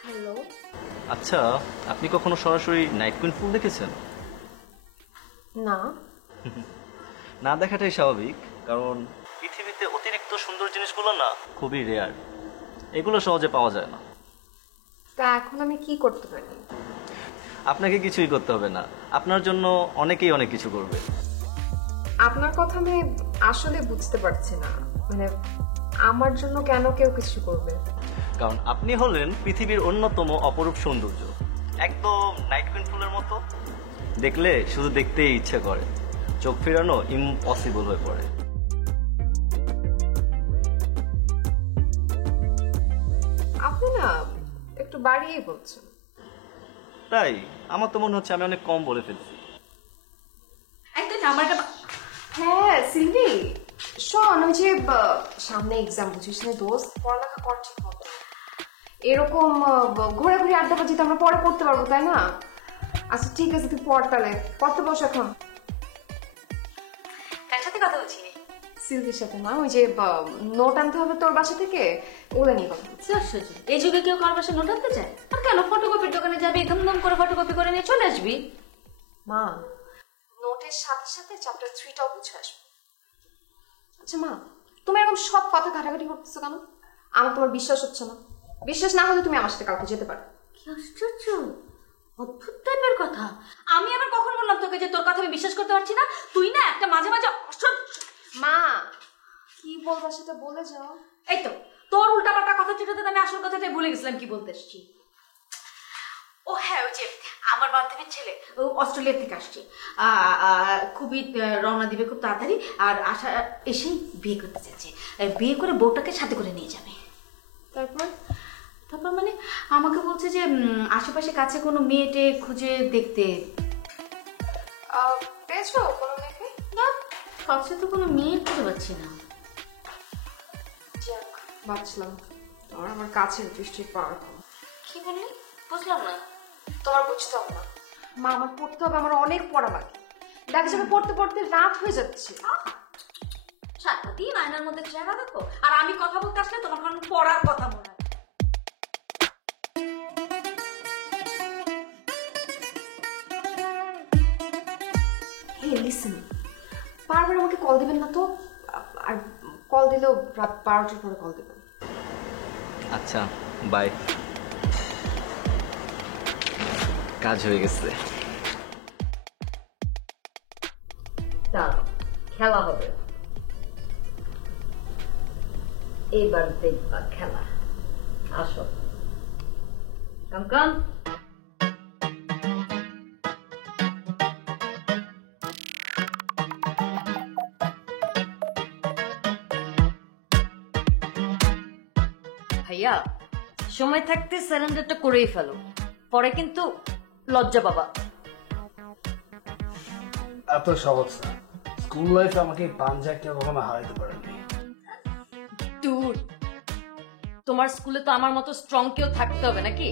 হ্যালো। আচ্ছা, আপনি কখনো সরাসরি নাইট কুইন ফুল দেখেছেন? না। না দেখাটাই স্বাভাবিক, কারণ পৃথিবীতে অতিরিক্ত সুন্দর জিনিসগুলো না খুবই রেয়ার, এগুলো সহজে পাওয়া যায় না। তা এখন আমি কি করতে পারি? আপনাকে কিছুই করতে হবে না, আপনার জন্য অনেকেই অনেক কিছু করবে। আপনার কথা আমি আসলে বুঝতে পারছি না, মানে আমার জন্য কেন কেউ কিছু করবে? কারণ আপনি হলেন পৃথিবীর অন্যতম অপরূপ সৌন্দর্য, একদম নাইট কুইন ফুলের মতো। দেখলে শুধু দেখতেই ইচ্ছে করে, চোখ ফেরানো ইম্পসিবল হয়ে পড়ে। আপনি না একটু বাড়িয়েই বলছেন। তাই আমার তো মনে হচ্ছে আমি অনেক কম বলে ফেলছি। একদম নাম্বারটা। হ্যাঁ সিলভি, শোন, ওই যে সামনে এক্সাম, বুঝিস না দোস্ত, পড়ালেখা কর ঠিক মতো। এরকম ঘোরাঘুরি আড্ডাবাজি তো আমরা পরে করতে পারবো, তাই না? আচ্ছা ঠিক আছে, তুই পড় তাহলে। পড়তে বস এখন। কার সাথে কথা বলছি? সিলভির সাথে না, ওই যে নোট আনতে হবে তোর বাসা থেকে, ওগুলো নিয়ে কথা বলছি। আশ্চর্য, এই যুগে কেউ কার বাসায় নোট আনতে চায়? আর কেন, ফটোকপির দোকানে যাবি, ধুমধুম করে ফটোকপি করে নিয়ে চলে আসবি। মা, নোটের সাথে সাথে চ্যাপ্টার 3টাও বুঝে আসবে। আচ্ছা মা, তুমি এরকম সব কথা ঘাটাঘাটি করতেছো কেন? আমার তোমার বিশ্বাস হচ্ছে না। বিশ্বাস না হলে তুমি আমার সাথে কালকে যেতে পারো। কি আশ্চর্য, অদ্ভুত টাইপের কথা। আমি আবার কখন বললাম তোকে যে তোর কথা আমি বিশ্বাস করতে পারছি না? তুই না একটা মাঝে মাঝে মা, কি বলবা সেটা বলে যাও। এই তো তোর উল্টাপাল্টা কথা চিটাতে আমি আসল কথাটাই ভুলে গেছিলাম কি বলতে এসেছি। ও হ্যাঁ, ওই যে আমার বান্ধবীর ছেলে, ও অস্ট্রেলিয়া থেকে আসছে, খুবই রওনা দিবে খুব তাড়াতাড়ি, আর আশা এসেই বিয়ে করতে চাচ্ছে। বিয়ে করে বউটাকে সাথে করে নিয়ে যাবে। তারপর তারপর মানে আমাকে বলছে যে আশেপাশে কাছে কোনো মেয়েটে খুঁজে দেখতে। পেয়েছো কোনো মেয়েকে? না, কাছে তো কোনো মেয়ে খুঁজে পাচ্ছি না। ভাবছিলাম আমার কাছের দৃষ্টির পাওয়ার। ফেললি? বুঝলাম না। তোমার বুঝতে হবে না মা, আমার পড়তে হবে, আমার অনেক পড়া বাকি। দেখা যাবে পড়তে পড়তে রাত হয়ে যাচ্ছে। সারাদিন আয়নার মধ্যে চেহারা দেখো, আর আমি কথা বলতে আসলে তোমার কারণ পড়ার কথা মনে হয়। হে লিসেন, বারবার আমাকে কল দিবেন না তো, আর কল দিলেও রাত 12টার পরে কল দিবেন। আচ্ছা বাই। কাজ হয়ে গেছে। খেলা হবে, এবার দেখবা খেলা। আসো কাম। ভাইয়া, সময় থাকতে সারেন্ডারটা করেই ফেলো, পরে কিন্তু লজ্জা পাবা। এত সহজ না, স্কুল লাইফে আমাকে পাঞ্জা কেউ কখনো হারাইতে পারেনি। দূর, তোমার স্কুলে তো আমার মতো স্ট্রং কেউ থাকতে হবে নাকি?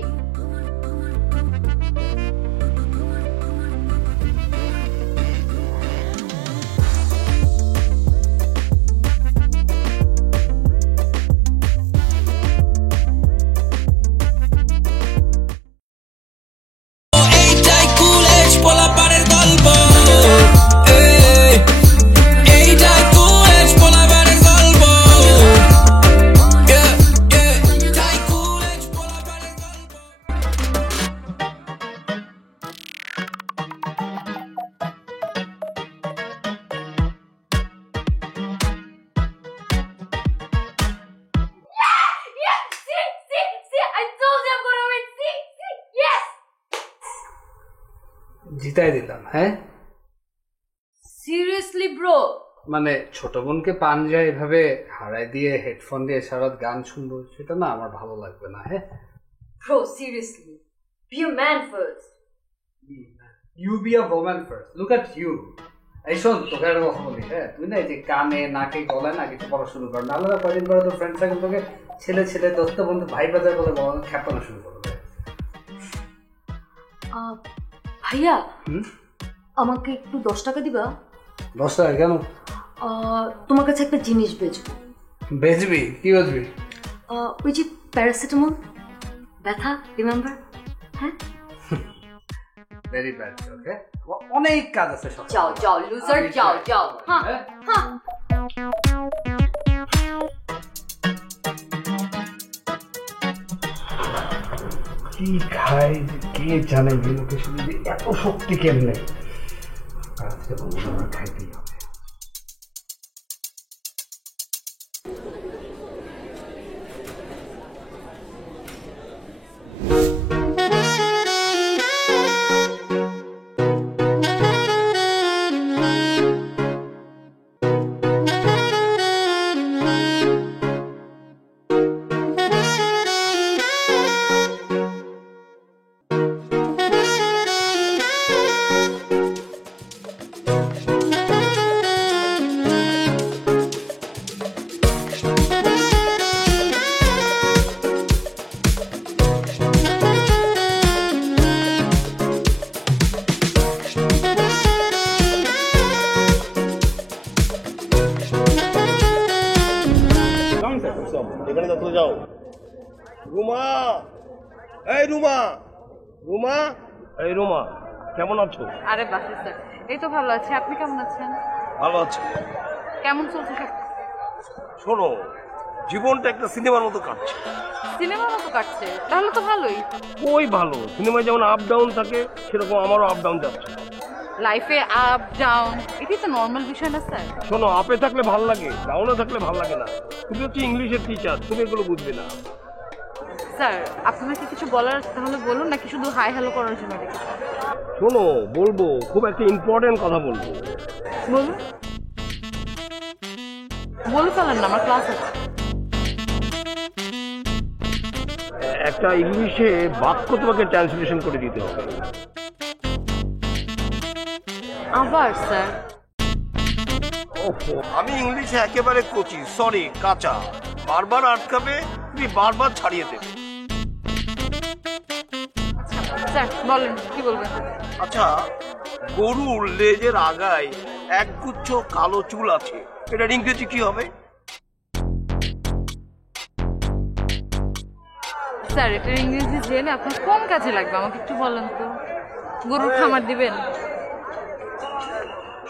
জিতাই দিলাম। হ্যাঁ সিরিয়াসলি ব্রো? মানে ছোট বোনকে পাঞ্জা এভাবে হারাই দিয়ে হেডফোন দিয়ে সারা রাত গান শুনবো, সেটা না আমার ভালো লাগবে না। হ্যাঁ bro, seriously be a man first. You be a woman first, look at you. এই শোন, তোকে একটা কথা বলি। হ্যাঁ, তুই না এই যে কানে নাকে গলায় না কিছু পড়া শুরু কর, নাহলে না কদিন পরে তোর ফ্রেন্ড সার্কেল তোকে ছেলে ছেলে দোস্ত বন্ধু ভাই বাজার বলে খ্যাপানো শুরু করবে। ভাইয়া, আমাকে একটু 10 টাকা দিবা? 10 টাকা কেন? তোমার কাছে একটা জিনিস বেচবো। বেচবি? কি বেচবি? ওই যে প্যারাসিটামল, ব্যথা, রিমেম্বার? হ্যাঁ, ভেরি ব্যাড। ওকে, অনেক কাজ আছে। যাও যাও লুজার, যাও যাও। হ্যাঁ হ্যাঁ। কি খায় কে জানে, লোকে শুনে এত শক্তি কেমনে। খাইতেই হবে। এখানে তো যাও। রুমা, এই রুমা, রুমা, এই রুমা, কেমন আছো? আরে বাসি স্যার, এই তো ভালো আছি। আপনি কেমন আছেন? ভালো আছি। কেমন চলছে সব? শোনো, জীবনটা একটা সিনেমার মতো কাটছে। সিনেমার মতো কাটছে? তাহলে তো ভালোই। ওই ভালো, সিনেমায় যেমন আপ ডাউন থাকে সেরকম আমারও আপ ডাউন যাচ্ছে। লাইফে আপ ডাউন এটাই তো নর্মাল বিষয় না স্যার? শোনো, আপে থাকলে ভাল লাগে, ডাউনে থাকলে ভাল লাগে না। তুমি হচ্ছে ইংলিশের টিচার, তুমি এগুলো বুঝবে না। স্যার, আপনাকে কিছু বলার তাহলে বলুন, নাকি শুধু হাই হ্যালো করার জন্য রেখেছেন? শোনো, বলবো, খুব একটা ইম্পর্টেন্ট কথা বলবো। বলুন। বলে ফেলেন না, আমার ক্লাস আছে। একটা ইংলিশে বাক্য তোমাকে ট্রান্সলেশন করে দিতে হবে। আবার স্যার? আমি ইংলিশে একেবারে কোচি, সরি কাঁচা। বারবার আটকাবে, তুমি বারবার ছাড়িয়ে দেবে। স্যার বলেন কি বলবেন? আচ্ছা, গরুর লেজের আগায় একগুচ্ছ কালো চুল আছে, এটার ইংরেজি কি হবে? স্যার এটার ইংরেজি জেনে আপনার কোন কাজে লাগবে আমাকে একটু বলেন তো। গরুর খামার দিবেন?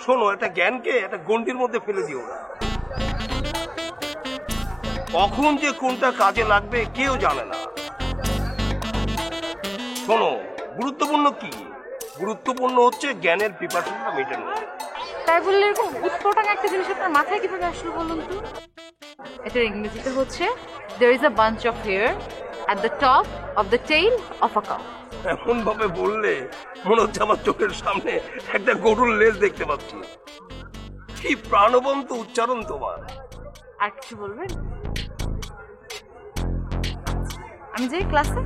শোনো, একটা জ্ঞানকে একটা গণ্ডির মধ্যে ফেলে দিও না। কখন যে কোনটা কাজে লাগবে কেউ জানে না। শোনো, গুরুত্বপূর্ণ কি? গুরুত্বপূর্ণ হচ্ছে জ্ঞানের পিপাসাটা মেটানো। তাই বললে এরকম উৎপটাং একটা জিনিস আপনার মাথায় কিভাবে আসলো বলুন তো? এটার ইংরেজিতে হচ্ছে there is a bunch of hair at the top of the tail of a cow. এমন ভাবে বললে মনে হচ্ছে আমার চোখের সামনে একটা গরুর লেজ দেখতে পাচ্ছি। কি প্রাণবন্ত উচ্চারণ তোমার। আর কিছু বলবেন? আমি যাই ক্লাসে।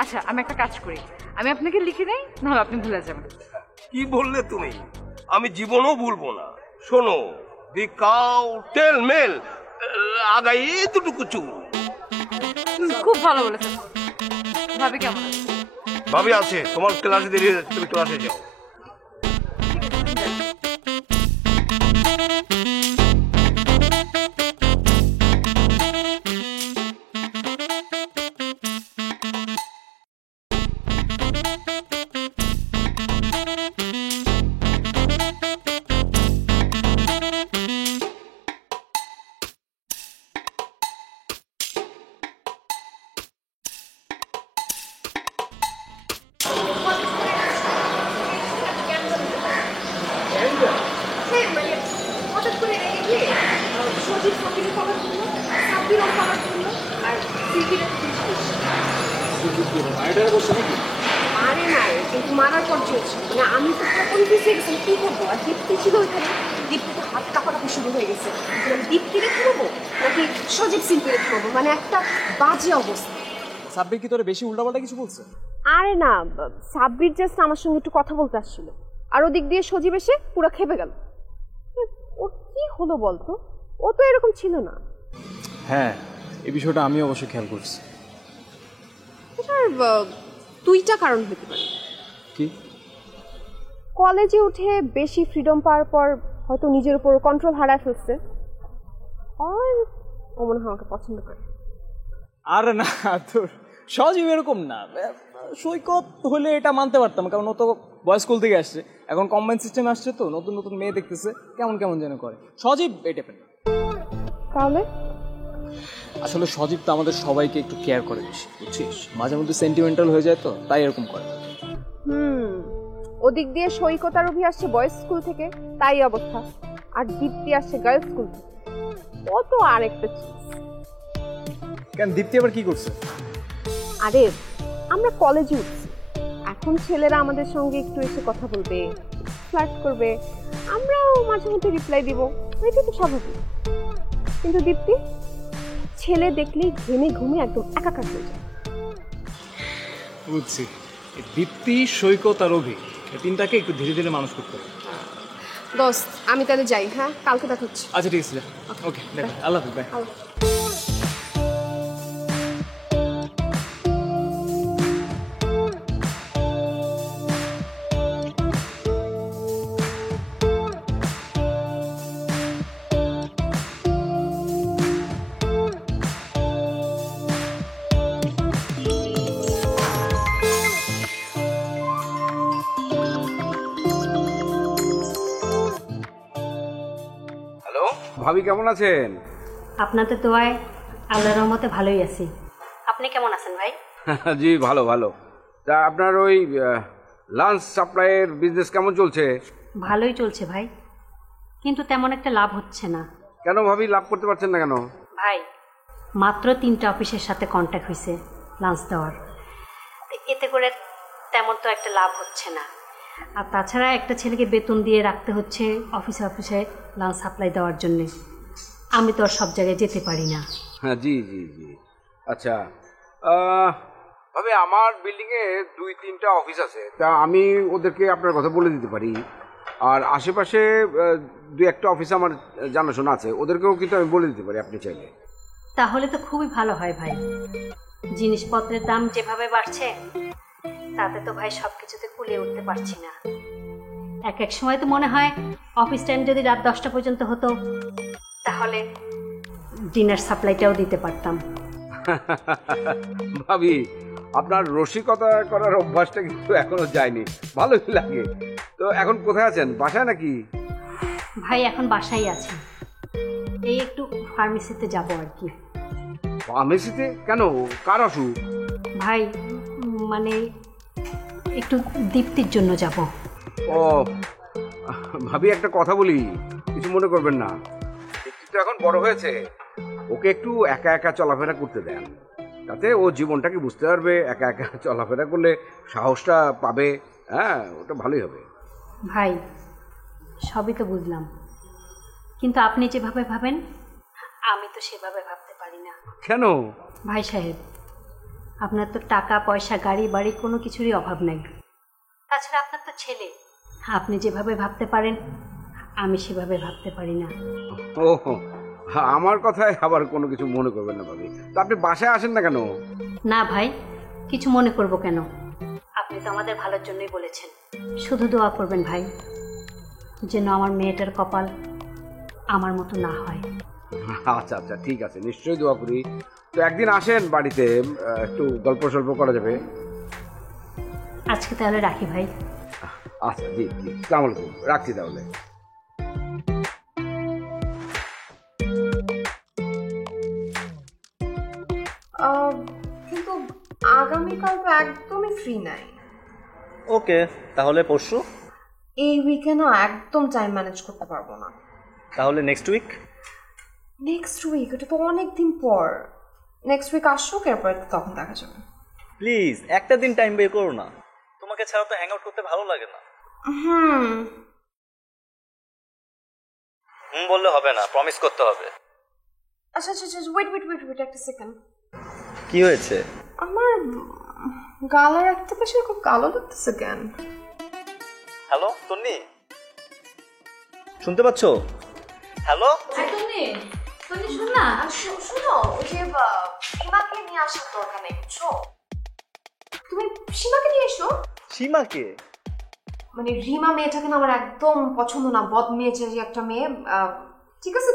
আচ্ছা আমি একটা কাজ করি, আমি আপনাকে লিখে দেই, নাহলে আপনি ভুলে যাবেন। কি বললে তুমি? আমি জীবনও ভুলবো না। শোনো, দি কাউ টেল মেল আগাই এতটুকু চুল। খুব ভালো বলেছেন। ভাবি কেমন আছে? ভাবি আছে, তোমার ক্লাসে দেরি হয়ে যাচ্ছে, তুমি ক্লাসে যাও। হঠাৎ করে রেগে গিয়ে সজীব সাব্বিরের কভার করলো, সাব্বিরও কভার করলো, আর সিলভিরের আরে না, কিন্তু মারার পর চলছে। মানে আমি তো কনফিউজ হয়ে গেছিলাম কি করবো। আর দীপ্তি ছিল ওইখানে, দীপ্তিতে হাত কাঁপাকাঁপি শুরু হয়ে গেছে। দীপ্তিরে থামাবো নাকি সজীব সিলভিরে থামাবো, মানে একটা বাজে অবস্থা। সাব্বির কি তোরে বেশি উল্টাপাল্টা কিছু বলছে? আরে না, সাব্বির জাস্ট আমার সঙ্গে একটু কথা বলতে আসছিল, আর ওদিক দিয়ে সজীব এসে পুরো খেপে গেল। ওর কি হলো বলতো? ও তো এরকম ছিল না। হ্যাঁ, এই বিষয়টা আমি অবশ্য খেয়াল করছি। এটার দুইটা কারণ হতে পারে। কি? কলেজে উঠে বেশি ফ্রিডম পাওয়ার পর হয়তো নিজের উপর কন্ট্রোল হারায় ফেলছে, আর ও মনে হয় আমাকে পছন্দ করে। আরে না, তোর সজীব এরকম না। সৈকত হলে এটা মানতে পারতাম, কারণ ও তো বয়েজ স্কুল থেকে আসছে, এখন কম্বাইন সিস্টেমে আসছে, তো নতুন নতুন মেয়ে দেখতেছে, কেমন কেমন যেন করে। সজীব এই টাইপের না। তাহলে আসলে সজীব তো আমাদের সবাইকে একটু কেয়ার করে বেশি, বুঝছিস? মাঝে মধ্যে সেন্টিমেন্টাল হয়ে যায়, তো তাই এরকম করে। ওদিক দিয়ে সৈকত আর অভি আসছে বয়েজ স্কুল থেকে, তাই অবস্থা। আর দীপ্তি আসছে গার্লস স্কুল থেকে, ও তো আরেকটা চিজ। কেন, দীপ্তি আবার কি করছে? আরে আমরা কলেজে উঠছি, এখন ছেলেরা আমাদের সঙ্গে একটু এসে কথা বলবে, ফ্লার্ট করবে, আমরাও মাঝে মধ্যে রিপ্লাই দিব, এটা তো স্বাভাবিক। কিন্তু দীপ্তি ছেলে দেখলেই ঘেমে ঘুমে একদম একাকার হয়ে যায়। বুঝছি, দীপ্তি, সৈকত আর অভি, এই তিনটাকে একটু ধীরে ধীরে মানুষ করতে হবে। দোস্ত আমি তাহলে যাই, হ্যাঁ কালকে দেখা হচ্ছে। আচ্ছা ঠিক আছে, ওকে, দেখ, আল্লাহ হাফিজ, বাই। ভাবি কেমন আছেন? আপনাদের দোয়ায় আল্লাহর রহমতে ভালোই আছি। আপনি কেমন আছেন ভাই? জি ভালো ভালো। তা আপনার ওই লাঞ্চ সাপ্লাইয়ের বিজনেস কেমন চলছে? ভালোই চলছে ভাই, কিন্তু তেমন একটা লাভ হচ্ছে না। কেন ভাবি, লাভ করতে পারছেন না কেন? ভাই মাত্র 3টা অফিসের সাথে কন্ট্যাক্ট হয়েছে লাঞ্চ দেওয়ার, এতে করে তেমন তো একটা লাভ হচ্ছে না। আর তাছাড়া একটা ছেলেকে বেতন দিয়ে রাখতে হচ্ছে অফিসে অফিসে লাঞ্চ সাপ্লাই দেওয়ার জন্যে। আমি তো আর সব জায়গায় যেতে পারি না। হ্যাঁ জি জি জি। আচ্ছা ভাবি, আমার বিল্ডিংয়ে 2-3টা অফিস আছে, তা আমি ওদেরকে আপনার কথা বলে দিতে পারি। আর আশেপাশে 2-1টা অফিস আমার জানাশোনা আছে, ওদেরকেও কিন্তু আমি বলে দিতে পারি আপনি চাইলে। তাহলে তো খুবই ভালো হয় ভাই। জিনিসপত্রের দাম যেভাবে বাড়ছে তাতে তো ভাই সবকিছুতে কুলিয়ে উঠতে পারছি না। এক এক সময় তো মনে হয় অফিস টাইম যদি রাত 10টা পর্যন্ত হতো তাহলে ডিনার সাপ্লাইটাও দিতে পারতাম। ভাবি, আপনার রসিকতা করার অভ্যাসটা কিন্তু এখনো যায়নি, ভালোই লাগে। তো এখন কোথায় আছেন, বাসায় নাকি? ভাই এখন বাসায় আছে, এই একটু ফার্মেসিতে যাব আর কি। ফার্মেসিতে কেন, কার অসুখ? ভাই মানে একটু দীপ্তির জন্য যাব। ও ভাবি, একটা কথা বলি, কিছু মনে করবেন না। দীপ্তি তো এখন বড় হয়েছে, ওকে একটু একা একা চলাফেরা করতে দেন, তাতে ও জীবনটাকে বুঝতে পারবে। একা একা চলাফেরা করলে সাহসটা পাবে, হ্যাঁ ওটা ভালোই হবে। ভাই সবই তো বুঝলাম, কিন্তু আপনি যেভাবে ভাবেন আমি তো সেভাবে ভাবতে পারি না। কেন? ভাই সাহেব, আপনার তো টাকা পয়সা গাড়ি বাড়ি কোনো কিছুরই অভাব নাই, তাছাড়া আপনার তো ছেলে। আপনি যেভাবে ভাবতে পারেন আমি সেভাবে ভাবতে পারি না। ও আমার কথায় আবার কোনো কিছু মনে করবেন না ভাবি। তো আপনি বাসায় আসেন না কেন? না ভাই, কিছু মনে করব কেন, আপনি তো আমাদের ভালোর জন্যই বলেছেন। শুধু দোয়া করবেন ভাই, যেন আমার মেয়েটার কপাল আমার মতো না হয়। আচ্ছা আচ্ছা, ঠিক আছে, নিশ্চয়ই দোয়া করি। তো একদিন আসেন বাড়িতে, একটু গল্প সল্প করা যাবে। আজকে তাহলে রাখি ভাই। আচ্ছা জি জি, আসসালামু আলাইকুম, রাখছি তাহলে। কিন্তু আগামীকাল তো একদমই ফ্রি নাই। ওকে, তাহলে পরশু? এই উইকে না একদম টাইম ম্যানেজ করতে পারবো না। তাহলে নেক্সট উইক? Next week? এটা তো অনেক দিন পর। নেক্সট উইক আসুক, এরপর তখন দেখা যাবে। প্লিজ একটা দিন টাইম বের করো না, তোমাকে ছাড়া তো হ্যাং আউট করতে ভালো লাগে না। হুম বললে হবে না, প্রমিস করতে হবে। আচ্ছা আচ্ছা আচ্ছা, ওয়েট একটা সেকেন্ড। কি হয়েছে? আমার গালার একটা পাশে খুব কালো লাগতেছে কেন? হ্যালো তন্নি, শুনতে পাচ্ছো? হ্যালো তন্নি, শোন না। শোনো, ওই যে সীমাকে নিয়ে আসার দরকার নেই, বুঝছো? তুমি সীমাকে নিয়ে এসো। সীমাকে? মানে রিমা মেয়েটাকে না আমার একদম পছন্দ না, বদ মেয়ে একটা মেয়ে। ঠিক আছে,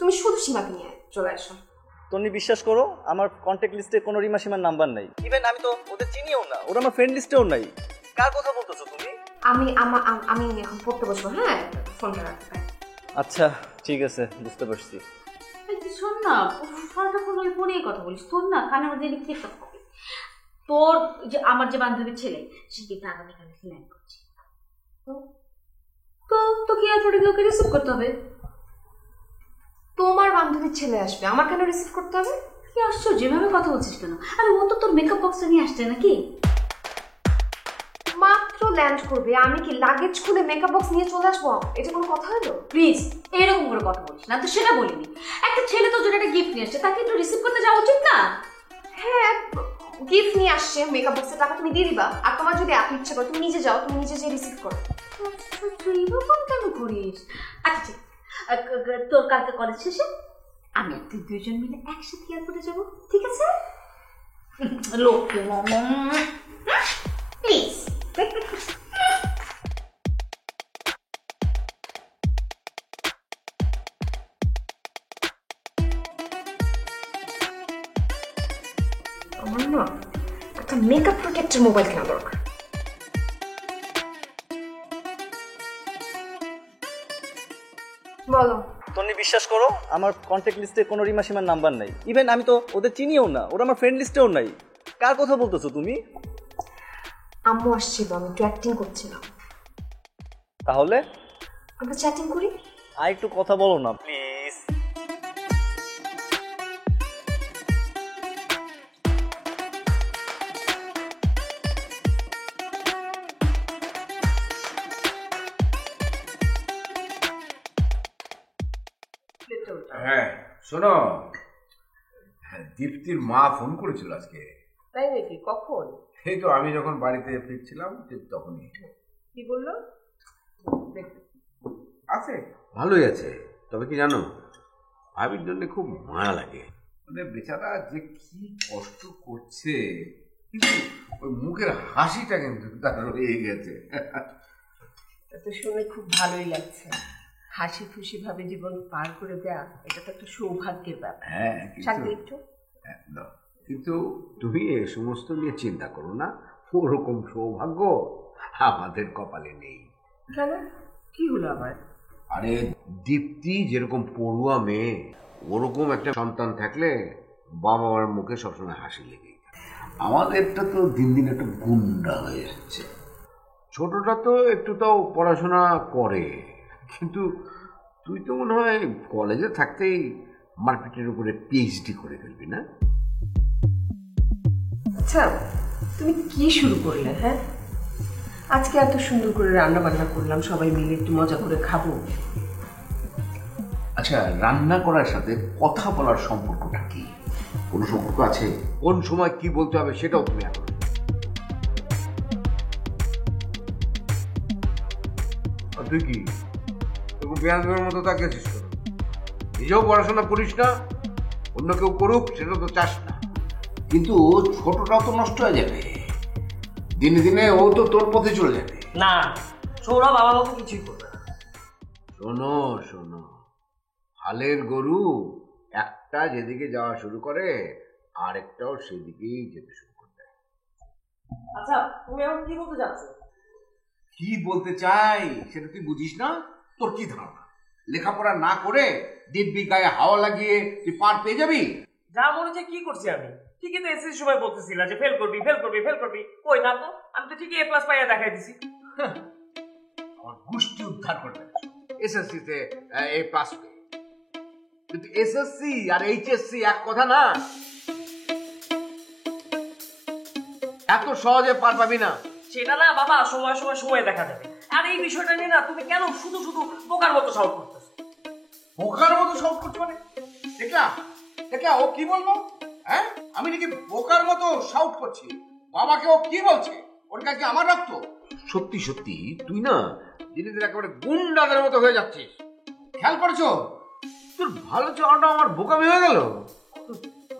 তুমি শুধু সীমাকে নিয়ে চলে আসো। তন্নি বিশ্বাস করো, আমার কন্ট্যাক্ট লিস্টে কোনো রিমা সীমার নাম্বার নাই। ইভেন আমি তো ওদের চিনিও না, ওরা আমার ফ্রেন্ড লিস্টেও নাই। কার কথা বলতেছো তুমি? আমি এখন পড়তে বসবো। হ্যাঁ, ফোনটা রাখতে। আচ্ছা ঠিক আছে, বুঝতে পারছি। শোন না, ফোনটা ফোন নিয়ে কথা বলিস। তোর না কানে মধ্যে লিখতে কথা বলি। তোর যে আমার যে বান্ধবীর ছেলে, সে কিন্তু আগামীকাল ফ্ল্যান করছে। তো তোকে এয়ারপোর্টে ওকে রিসিভ করতে হবে। তোমার বান্ধবীর ছেলে আসবে, আমার কেন রিসিভ করতে হবে? কি আশ্চর্য, যেভাবে কথা বলছিস কেন? আরে ও তো তোর মেকআপ বক্সটা নিয়ে আসছে নাকি? মাত্র ল্যান্ড করবে, আমি কি লাগেজ খুলে মেকআপ বক্স নিয়ে চলে আসবো? এটা কোনো কথা হলো? প্লিজ এরকম করে কথা বলিস না। তো সেটা বলিনি, একটা ছেলে তোর জন্য একটা গিফট নিয়ে আসছে, তাকে একটু রিসিভ করতে যাওয়া উচিত না? হ্যাঁ, গিফট নিয়ে আসছে, মেকআপ বক্সের টাকা তুমি দিয়ে দিবা। আর তোমার যদি এত ইচ্ছে করে তুমি নিজে যাও, তুমি নিজে যেয়ে রিসিভ করো। তুই এরকম কেন করিস? আচ্ছা ঠিক, তোর কালকে কলেজ শেষে আমি আর তুই দুইজন মিলে একসাথে এয়ারপোর্টে যাবো, ঠিক আছে? লোকে প্লিজ। আমার না একটা মেকআপ প্রোটেক্টর মোবাইল কেনা দরকার। বলো। তন্নি বিশ্বাস করো, আমার কন্ট্যাক্ট লিস্টে কোনো রিমা সীমার নাম্বার নাই। ইভেন আমি তো ওদের চিনিও না, ওরা আমার ফ্রেন্ড লিস্টেও নাই। কার কথা বলতেছো তুমি? আম্মু আসছিল, আমি একটু অ্যাক্টিং করছিলাম। তাহলে আমরা চ্যাটিং করি। আর একটু কথা বলো না প্লিজ। হ্যাঁ শোনো, দীপ্তির মা ফোন করেছিল আজকে। তাই নাকি? কখন? এই তো আমি যখন বাড়িতে ফিরছিলাম ঠিক তখনই। কি বললো? আছে, ভালোই আছে। তবে কি জানো, ভাবির জন্য খুব মায়া লাগে। মানে বেচারা যে কি কষ্ট করছে, কিন্তু ওই মুখের হাসিটা কিন্তু তার রয়ে গেছে। তো শুনে খুব ভালোই লাগছে। হাসি খুশি ভাবে জীবন পার করে দেয়া এটা তো একটা সৌভাগ্যের ব্যাপার। হ্যাঁ, শান্তি একটু। কিন্তু তুমি এ সমস্ত নিয়ে চিন্তা করো না, ওরকম সৌভাগ্য আমাদের কপালে নেই। কেন, কি হলো আবার? আরে দীপ্তি যেরকম পড়ুয়া মেয়ে, ওরকম একটা সন্তান থাকলে বাবা মার মুখে সবসময় হাসি লেগে। আমাদেরটা তো দিন দিন একটু গুন্ডা হয়ে যাচ্ছে। ছোটটা তো একটু তাও পড়াশোনা করে, কিন্তু তুই তো মনে হয় কলেজে থাকতেই মার্কেটের উপরে পিএইচডি করে ফেলবি না? আচ্ছা, তুমি কি শুরু করলে? হ্যাঁ, আজকে এত সুন্দর করে রান্না বান্না করলাম, সবাই মিলে একটু মজা করে খাবো। আচ্ছা, রান্না করার সাথে কথা বলার সম্পর্কটা কি? কোনো সম্পর্ক আছে? কোন সময় কি বলতে হবে সেটাও তুমি এখন। তুই কি বেয়াদের মতো তাকিয়েছিস কেন? নিজেও পড়াশোনা করিস না, অন্য কেউ করুক সেটা তো চাস না। কিন্তু ছোটটাও তো নষ্ট হয়ে যাবে, দিনে দিনে ও তো তোর পথে চলে যাবে। না, সৌরভ আমার মতো কিছুই করবে না। শোনো শোনো, হালের গরু একটা যেদিকে যাওয়া শুরু করে আরেকটাও সেদিকেই যেতে শুরু করবে। আচ্ছা, তুমি এখন কি বলতে চাচ্ছ? কি বলতে চাই সেটা তুই বুঝিস না? তোর কি ধারণা লেখাপড়া না করে দিব্যি গায়ে হাওয়া লাগিয়ে তুই পার পেয়ে যাবি? যা মনে হচ্ছে কি করছি আমি? ঠিকই তো এসএসসি সময় বলতেছিলা যে ফেল করবি ফেল করবি ফেল করবি, কই না তো, আমি তো ঠিকই A+ পাইয়া দেখাই দিছি। আমার গোষ্ঠী উদ্ধার করবে এসএসসিতে A+ পেয়ে। কিন্তু এসএসসি আর এইচএসসি এক কথা না, এত সহজে পার পাবি না। সেটা না বাবা, সময় সময় সময় দেখা যাবে। আর এই বিষয়টা নিয়ে না তুমি কেন শুধু শুধু বোকার মতো সাউট করতেছো? বোকার মতো সাউট করছো মানে? দেখলা ও কি বলবো? হ্যাঁ, আমি নাকি বোকার মতো সাউট করছি? বাবাকে ও কি বলছে? ওর কাছে আমার রক্ত। সত্যি সত্যি তুই না ধীরে ধীরে একেবারে গুন্ডাদের মতো হয়ে যাচ্ছিস। খেয়াল করেছো তোর ভালো চাওয়াটা আমার বোকামি হয়ে গেল?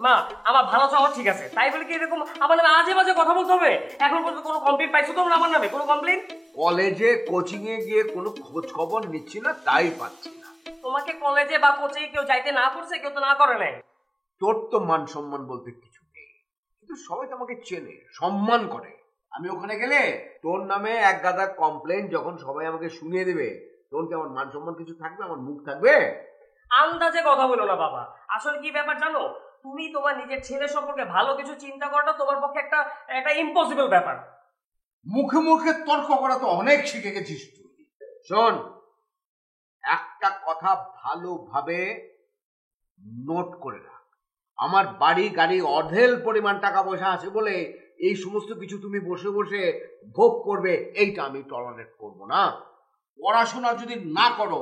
মা, আমার ভালো চাওয়া ঠিক আছে, তাই বলে কি এরকম আমার নামে আজে বাজে কথা বলতে হবে? এখন পর্যন্ত কোনো কমপ্লেইন পাইছো তোমরা আমার নামে? কোনো কমপ্লেইন? কলেজে কোচিং এ গিয়ে কোনো খোঁজ খবর নিচ্ছি না, তাই পাচ্ছি না। তোমাকে কলেজে বা কোচিং কেউ যাইতে না করছে, কেউ তো না করে নাই। তোর তো মান সম্মান বলতে কিছু নেই, কিন্তু সবাই তো আমাকে চেনে, সম্মান করে। আমি ওখানে গেলে তোর নামে এক গাদা কমপ্লেইন যখন সবাই আমাকে শুনিয়ে দেবে, তখন কি আমার মান সম্মান কিছু থাকবে? আমার মুখ থাকবে? আন্দাজে কথা বলো না বাবা। আসলে কি ব্যাপার জানো, তুমি তোমার নিজের ছেলে সম্পর্কে ভালো কিছু চিন্তা করাটা তোমার পক্ষে একটা ইম্পসিবল ব্যাপার। মুখে মুখে তর্ক করা তো অনেক শিখে গেছিস তুই। শোন, একটা কথা ভালোভাবে নোট করে রাখ, আমার বাড়ি গাড়ি অঢেল পরিমাণ টাকা পয়সা আছে বলে এই সমস্ত কিছু তুমি বসে বসে ভোগ করবে, এইটা আমি টলারেট করব না। পড়াশোনা যদি না করো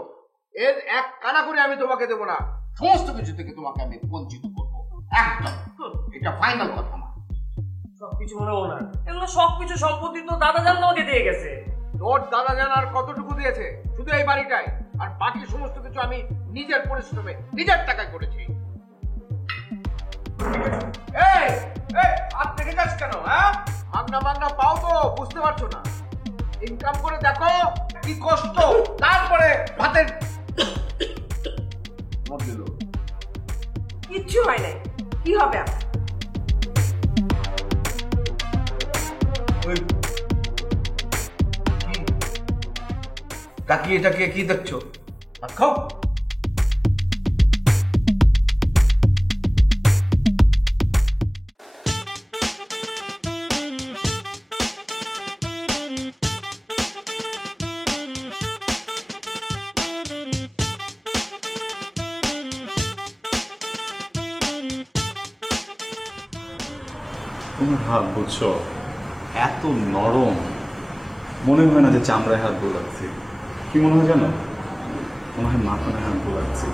এর এক কানা করে আমি তোমাকে দেবো না, সমস্ত কিছু থেকে তোমাকে আমি বঞ্চিত করবো একদম। এটা ফাইনাল কথা না। সবকিছু মনে হয় না, এগুলো সবকিছু সম্পত্তি তো দাদাজান তোমাকে দিয়ে গেছে। তোর দাদাজান আর কতটুকু দিয়েছে? শুধু এই বাড়িটায়, আর বাকি সমস্ত কিছু আমি নিজের পরিশ্রমে নিজের টাকায় করেছি। এই হাত থেকে যাস কেন? হ্যাঁ, মাগনা পাও তো বুঝতে পারছো না? ইনকাম করে দেখো কি কষ্ট, তারপরে ভাতের কিচ্ছু হয় নাই, কি হবে আর? তাকিয়ে তাকিয়ে কি দেখছো? খাও। তোমার হাত বুঝছো এত নরম, মনে হয় না যে চামড়ায় হাত বোলাচ্ছি। কি মনে হয় জানো? মনে হয় মাখনের হাত বোলাচ্ছি।